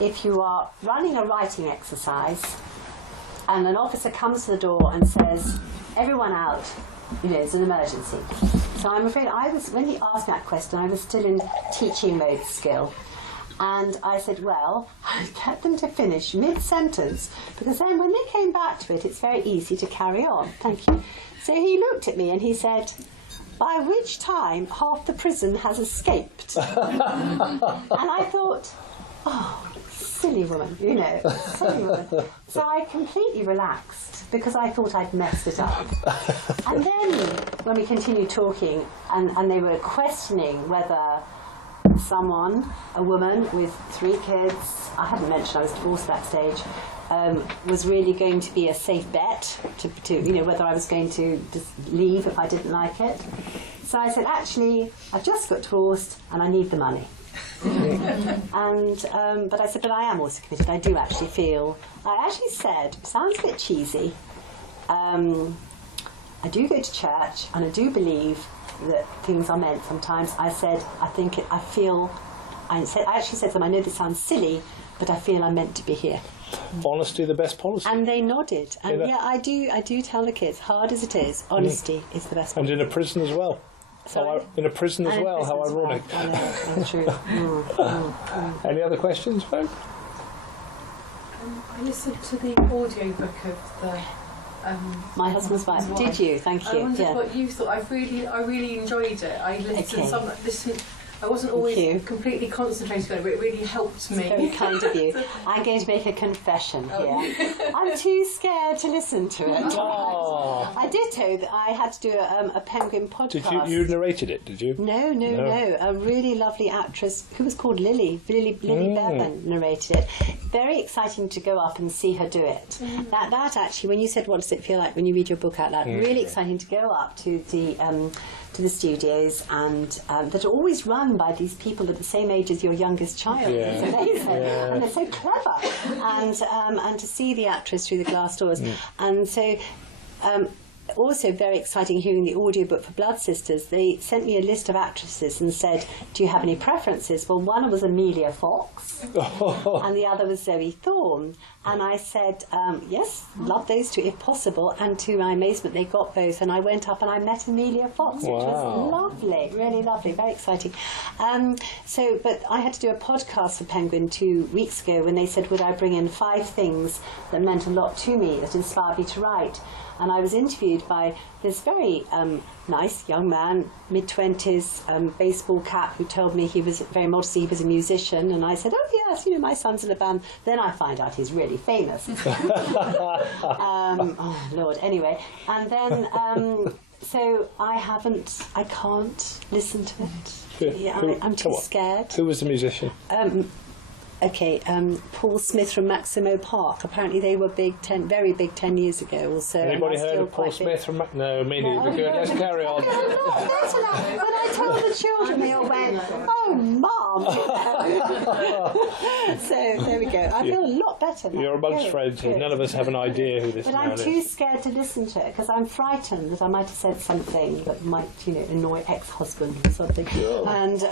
if you are running a writing exercise and an officer comes to the door and says, everyone out, it's an emergency. So I'm afraid when he asked me that question, I was still in teaching mode still. And I said, well, I'd get them to finish mid-sentence, because then when they came back to it, it's very easy to carry on. Thank you. So he looked at me and he said, by which time half the prison has escaped. And I thought, oh, silly woman, silly woman. So I completely relaxed because I thought I'd messed it up. And then when we continued talking and they were questioning whether someone, a woman with 3 kids, I hadn't mentioned I was divorced at that stage, was really going to be a safe bet to whether I was going to just leave if I didn't like it. So I said, actually, I've just got divorced and I need the money. But I said, but I am also committed. I do actually feel. I actually said, sounds a bit cheesy. I do go to church and I do believe that things are meant sometimes. I said, I actually said to them, I know this sounds silly, but I feel I'm meant to be here. Honesty, the best policy. And they nodded. And I do tell the kids, hard as it is, honesty is the best policy. And in a prison as well. In a prison as well, how ironic. I know, true. Any other questions, folks? I listened to the audiobook of the... My Husband's Wife. Did you? Thank you. I wondered what you thought. I really enjoyed it. I listened. I wasn't always completely concentrated on it, but it really helped me. It's very kind of you. I'm going to make a confession here. I'm too scared to listen to it. Oh. I did know that I had to do a Penguin podcast. You narrated it, did you? No. A really lovely actress who was called Lily Bevan narrated it. Very exciting to go up and see her do it. That actually, when you said what does it feel like when you read your book out loud, really exciting to go up to the studios and that are always run by these people at the same age as your youngest child. Yeah. It's amazing. Yeah. And they're so clever. And to see the actress through the glass doors. And so also very exciting hearing the audiobook for Blood Sisters. They sent me a list of actresses and said, do you have any preferences? Well, one was Amelia Fox and the other was Zoe Thorne. And I said, yes, love those two if possible. And to my amazement, they got both. And I went up and I met Amelia Fox, which was lovely, really lovely, very exciting. But I had to do a podcast for Penguin 2 weeks ago when they said, would I bring in 5 things that meant a lot to me, that inspired me to write. And I was interviewed by this very nice young man, mid-20s, baseball cap, who told me he was very modestly, he was a musician. And I said, oh yes, my son's in a band. Then I find out he's really famous. Oh Lord, anyway. And then, so I can't listen to it. Yeah, I'm too scared. Who was the musician? Paul Smith from Maximo Park. Apparently they were very big 10 years ago or so. Anybody heard of Paul Smith from No, me neither. Good, let's carry on. When I told the children, they all went, oh, Mum! So there we go. I feel a lot better now. You're amongst friends here. None of us have an idea who this man is. But I'm too scared to listen to it because I'm frightened that I might have said something that might, annoy ex-husband or something. Sure. And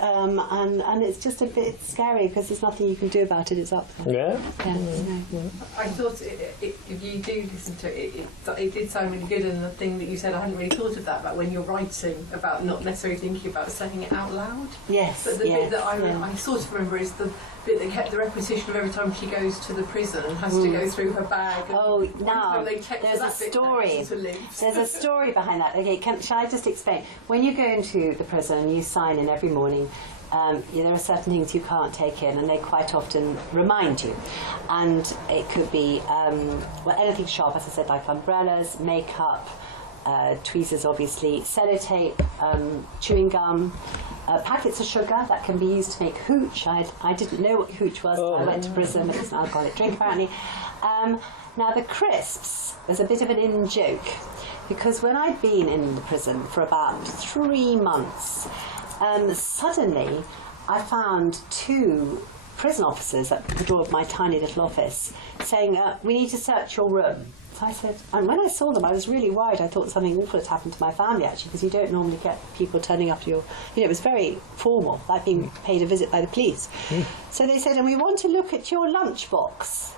it's just a bit scary because there's nothing you can do about it. It's up there. Yeah. I thought if you do listen to it, it did sound really good. And the thing that you said, I hadn't really thought of that about when you're writing, about not necessarily thinking about saying it out loud. Yes. But the bit that I sort of remember is the bit that kept the repetition of every time she goes to the prison and has to go through her bag. And now there's a story. There's a story behind that. Okay, shall I just explain? When you go into the prison, you sign in every morning. There are certain things you can't take in, and they quite often remind you. And it could be anything sharp, as I said, like umbrellas, makeup, tweezers, obviously, sellotape, chewing gum, packets of sugar that can be used to make hooch. I didn't know what hooch was. I went to prison. It's an alcoholic drink, apparently. Now, the crisps was a bit of an in joke, because when I'd been in the prison for about 3 months, suddenly I found 2 prison officers at the door of my tiny little office saying, we need to search your room. So I said, and when I saw them, I was really worried. I thought something awful had happened to my family, actually, because you don't normally get people turning up to your, it was very formal, like being paid a visit by the police. So they said, and we want to look at your lunchbox.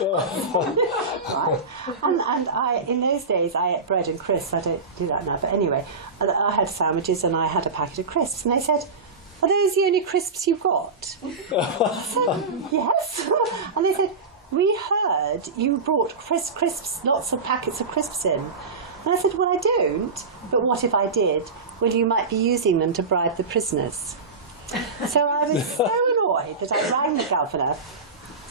Right. And in those days I ate bread and crisps. I don't do that now, but anyway, I had sandwiches and I had a packet of crisps, and they said, are those the only crisps you've got? I said, yes. And they said, we heard you brought crisps, lots of packets of crisps in. And I said, well, I don't, but what if I did? Well, you might be using them to bribe the prisoners. So I was so annoyed that I rang the governor.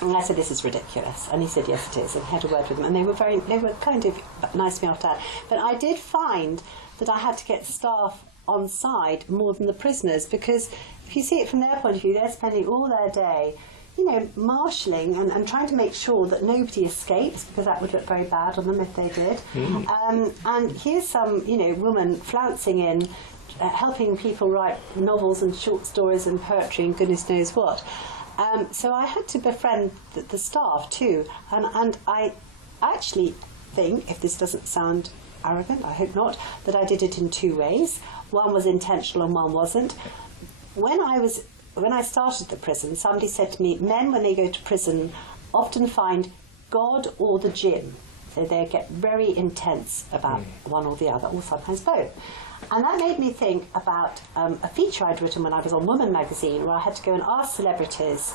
And I said, this is ridiculous. And he said, yes, it is. And I had a word with them. And they were kind of nice to me after that. But I did find that I had to get staff on side more than the prisoners, because if you see it from their point of view, they're spending all their day, marshalling and trying to make sure that nobody escapes, because that would look very bad on them if they did. And here's some, woman flouncing in, helping people write novels and short stories and poetry and goodness knows what. So I had to befriend the staff too, and I actually think, if this doesn't sound arrogant, I hope not, that I did it in 2 ways. One was intentional and one wasn't. When I started the prison, somebody said to me, men when they go to prison often find God or the gym. So they get very intense about one or the other, or sometimes both. And that made me think about a feature I'd written when I was on Woman magazine, where I had to go and ask celebrities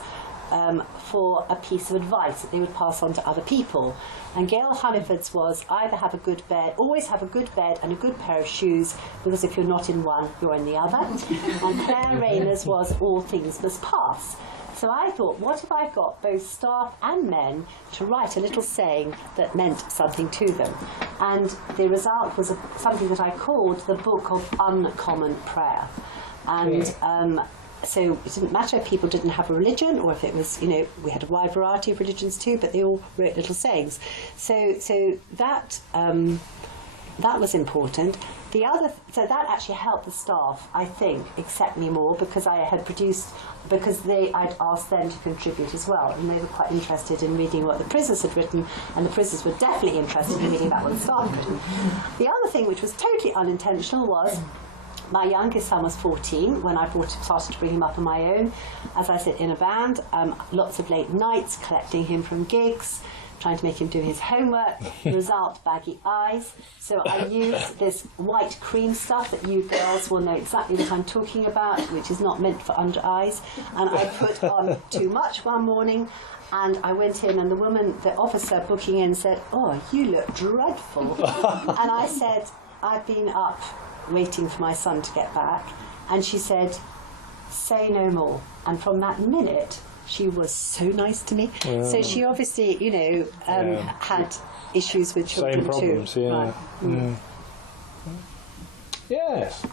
for a piece of advice that they would pass on to other people. And Gail Hunniford's was, either have a good bed, always have a good bed and a good pair of shoes, because if you're not in one, you're in the other. And Claire Rayner's was, all things must pass. So I thought, what if I got both staff and men to write a little saying that meant something to them? And the result was something that I called the Book of Uncommon Prayer. And so it didn't matter if people didn't have a religion, or if it was, we had a wide variety of religions too, but they all wrote little sayings. So that that was important. So that actually helped the staff, I think, accept me more, because I'd asked them to contribute as well, and they were quite interested in reading what the prisoners had written, and the prisoners were definitely interested in reading about what the staff had written. The other thing, which was totally unintentional, was my youngest son was 14 when I started to bring him up on my own, as I said, in a band, lots of late nights, collecting him from gigs, trying to make him do his homework. The result, baggy eyes. So I used this white cream stuff that you girls will know exactly what I'm talking about, which is not meant for under eyes. And I put on too much one morning, and I went in, and the officer booking in said, "Oh, you look dreadful." And I said, "I've been up waiting for my son to get back." And she said, "Say no more." And from that minute, she was so nice to me. Yeah. So she obviously, had issues with children same problems, too. Yeah. Right. Mm. Yes.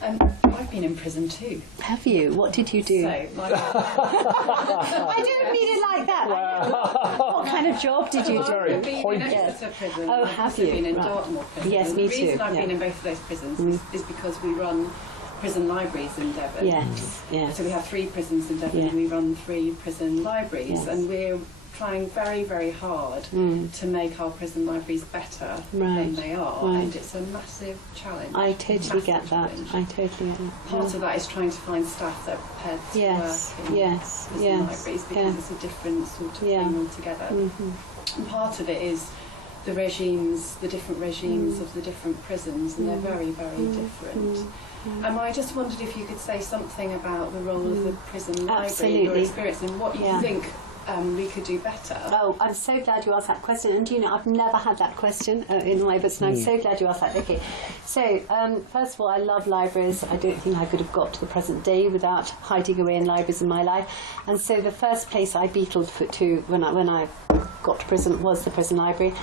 I've been in prison too. Have you? What did you do? I don't mean it like that. What kind of job did you do? I've been in Exeter prison. Oh, have you? I've been in Right. Dartmoor prison. Yes, me too. The reason I've been in both of those prisons is because we run prison libraries in Devon. Yes, yes. So we have 3 prisons in Devon, and we run 3 prison libraries, and we're trying very, very hard to make our prison libraries better than they are, and it's a massive challenge. I totally get that. I totally get that. Part of that is trying to find staff that are prepared to work in prison libraries, because it's a different sort of thing altogether. And part of it is the different regimes of the different prisons, and they're very, very different. I just wondered if you could say something about the role of the prison library in your experience, and what you think we could do better. Oh, I'm so glad you asked that question. And I've never had that question in my books, and I'm so glad you asked that. Okay, so first of all, I love libraries. I don't think I could have got to the present day without hiding away in libraries in my life. And so the first place I beetled to when I got to prison was the prison library,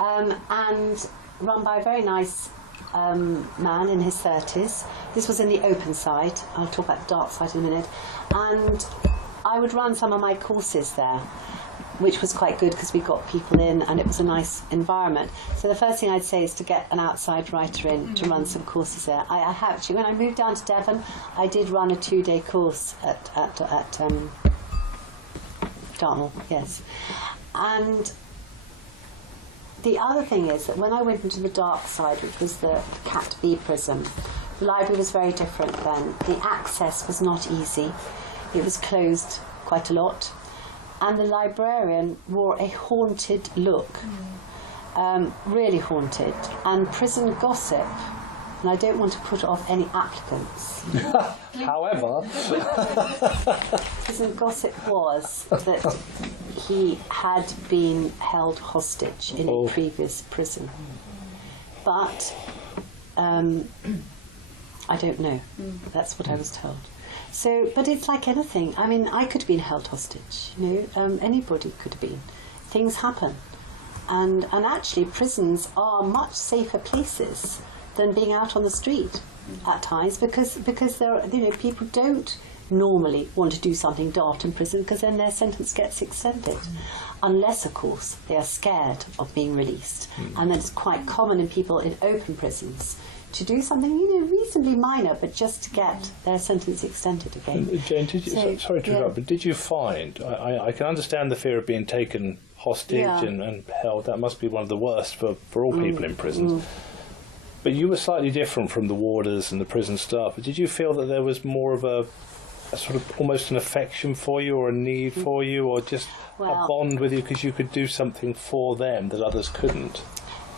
and run by a very nice man in his 30s. This was in the open side. I'll talk about the dark side in a minute. And I would run some of my courses there, which was quite good because we got people in and it was a nice environment. So the first thing I'd say is to get an outside writer in to run some courses there. I actually, when I moved down to Devon, I did run a 2-day course at Dartmoor, yes. And the other thing is that when I went into the dark side, which was the Cat B prison, the library was very different then. The access was not easy. It was closed quite a lot. And the librarian wore a haunted look, really haunted. And prison gossip, and I don't want to put off any applicants. However, prison gossip was that he had been held hostage in a previous prison. But I don't know. That's what I was told. So, but it's like anything. I mean, I could have been held hostage. Anybody could have been. Things happen, and actually, prisons are much safer places than being out on the street at times, because there are, people don't normally want to do something daft in prison because then their sentence gets extended, unless, of course, they are scared of being released, and that's quite common in people in open prisons to do something, reasonably minor, but just to get their sentence extended again. Jane, sorry to interrupt, but did you find, I can understand the fear of being taken hostage and held, that must be one of the worst for all people in prisons. But you were slightly different from the warders and the prison staff. But did you feel that there was more of a sort of almost an affection for you, or a need for you, or just a bond with you because you could do something for them that others couldn't?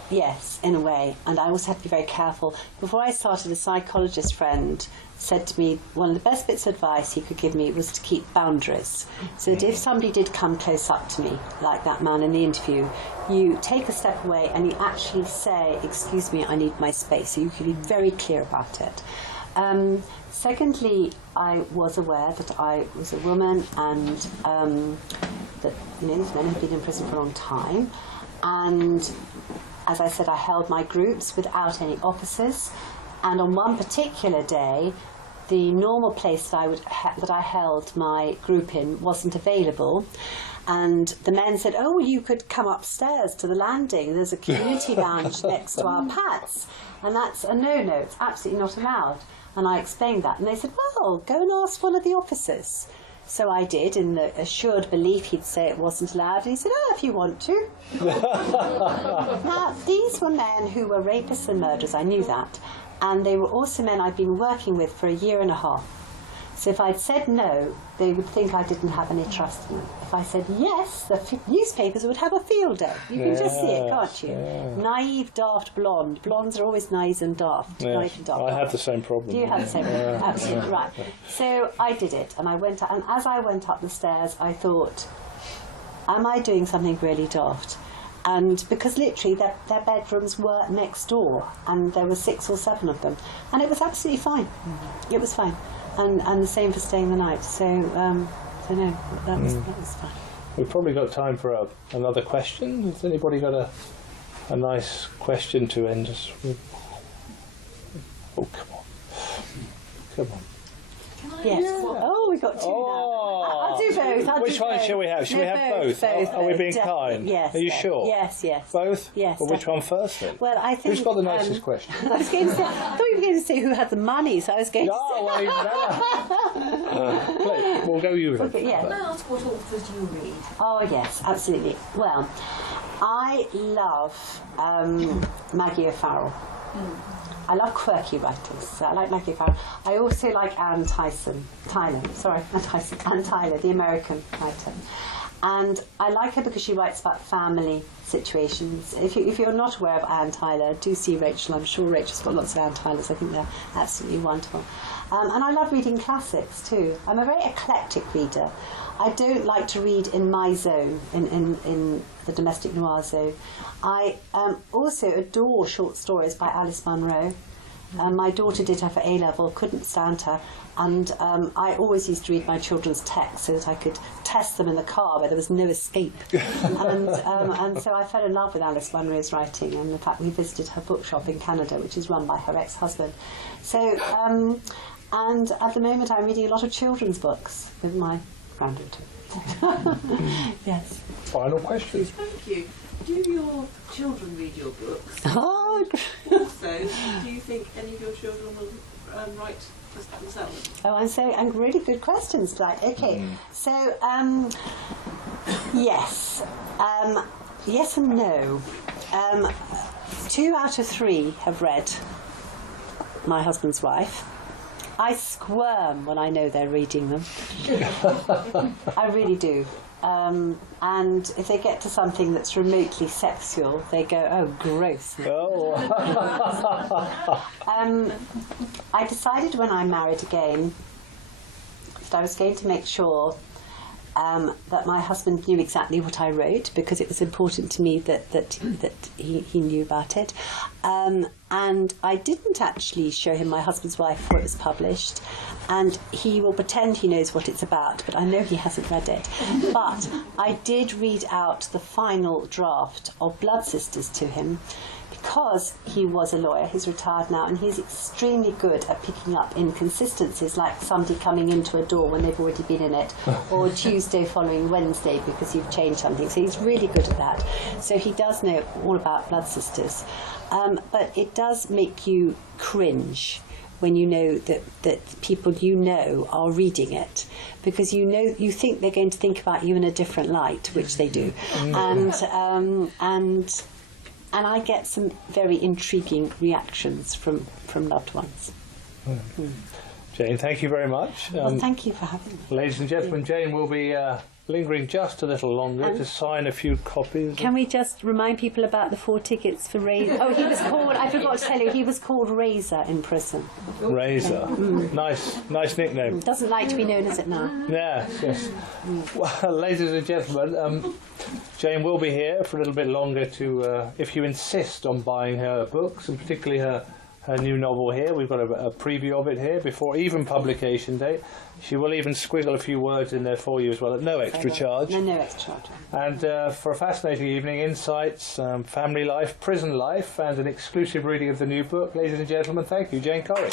Yes, in a way, and I always have to be very careful. Before I started, a psychologist friend said to me one of the best bits of advice he could give me was to keep boundaries. So that if somebody did come close up to me, like that man in the interview, you take a step away and you actually say, "Excuse me, I need my space." So you can be very clear about it. Secondly, I was aware that I was a woman, and that these men had been in prison for a long time, and as I said, I held my groups without any officers, and on one particular day, the normal place that I held my group in wasn't available. And the men said, oh, you could come upstairs to the landing. There's a community lounge next to our Pats. And that's a no-no. It's absolutely not allowed. And I explained that. And they said, well, go and ask one of the officers. So I did, in the assured belief he'd say it wasn't allowed. And he said, oh, if you want to. Now, these were men who were rapists and murderers. I knew that. And they were also men I'd been working with for 1.5 years. So if I'd said no, they would think I didn't have any trust in them. If I said yes, the newspapers would have a field day. You can just see it, can't you? Yeah. Naive, daft, blonde. Blondes are always naive and daft. Yes. Naive and daft. I have the same problem. Do you have the same problem? Absolutely, right. So I did it, and I went up, and as I went up the stairs, I thought, am I doing something really daft? And because literally their bedrooms were next door, and there were 6 or 7 of them, and it was absolutely fine. It was fine. And the same for staying the night. So no, that was fine. We've probably got time for another question. Has anybody got a nice question to end us with? Oh, come on. Come on. Yes. Oh, we got 2 now. I'll do both. Which one shall we have? Shall we have both? Are we being kind? Yes. Are you sure? Yes, yes. Both? Yes. Well, which one first then? Well, I think... Who's got the nicest question? I was going to say, I thought you were going to say who had the money, so I was going to say... Well, even better. We'll go you then. Okay, yeah. Can I ask what authors you read? Oh, yes, absolutely. Well, I love Maggie O'Farrell. I love quirky writers, so I like Maggie O'Farrell. I also like Anne Tyler, the American writer. And I like her because she writes about family situations. If you're not aware of Anne Tyler, do see Rachel. I'm sure Rachel's got lots of Anne Tylers. I think they're absolutely wonderful. And I love reading classics too. I'm a very eclectic reader. I don't like to read in my zone, in the domestic noir zone. I also adore short stories by Alice Munro. My daughter did her for A-level, couldn't stand her, and I always used to read my children's texts so that I could test them in the car where there was no escape. and so I fell in love with Alice Munro's writing, and in fact we visited her bookshop in Canada, which is run by her ex-husband. So, and at the moment I'm reading a lot of children's books with my granddaughter. Yes. Final question. Thank you. Do your children read your books? Oh. Also, do you think any of your children will write themselves? And really good questions, like, okay. So, yes. Yes and no. 2 out of 3 have read My Husband's Wife. I squirm when I know they're reading them. I really do. And if they get to something that's remotely sexual, they go, oh, gross. Oh. I decided when I married again that I was going to make sure that my husband knew exactly what I wrote, because it was important to me that he knew about it. And I didn't actually show him My Husband's Wife before it was published, and he will pretend he knows what it's about, but I know he hasn't read it. But I did read out the final draft of Blood Sisters to him, because he was a lawyer. He's retired now, and he's extremely good at picking up inconsistencies, like somebody coming into a door when they've already been in it, or Tuesday following Wednesday because you've changed something. So he's really good at that. So he does know all about Blood Sisters. But it does make you cringe when you know that people you know are reading it, because you think they're going to think about you in a different light, which they do. And I get some very intriguing reactions from loved ones. Jane, thank you very much. Well, thank you for having me. Ladies and gentlemen, Jane will be lingering just a little longer to sign a few copies. Can we just remind people about the 4 tickets for Razor? Oh, he was called, I forgot to tell you, he was called Razor in prison. Razor. Nice nickname. Doesn't like to be known as it now. Yes. Well, ladies and gentlemen, Jane will be here for a little bit longer to, if you insist on buying her books, and particularly her new novel here. We've got a preview of it here before even publication date. She will even squiggle a few words in there for you as well at no extra charge. No extra charge. And for a fascinating evening, insights, family life, prison life, and an exclusive reading of the new book. Ladies and gentlemen, thank you, Jane Corrie.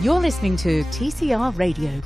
You're listening to TCR Radio.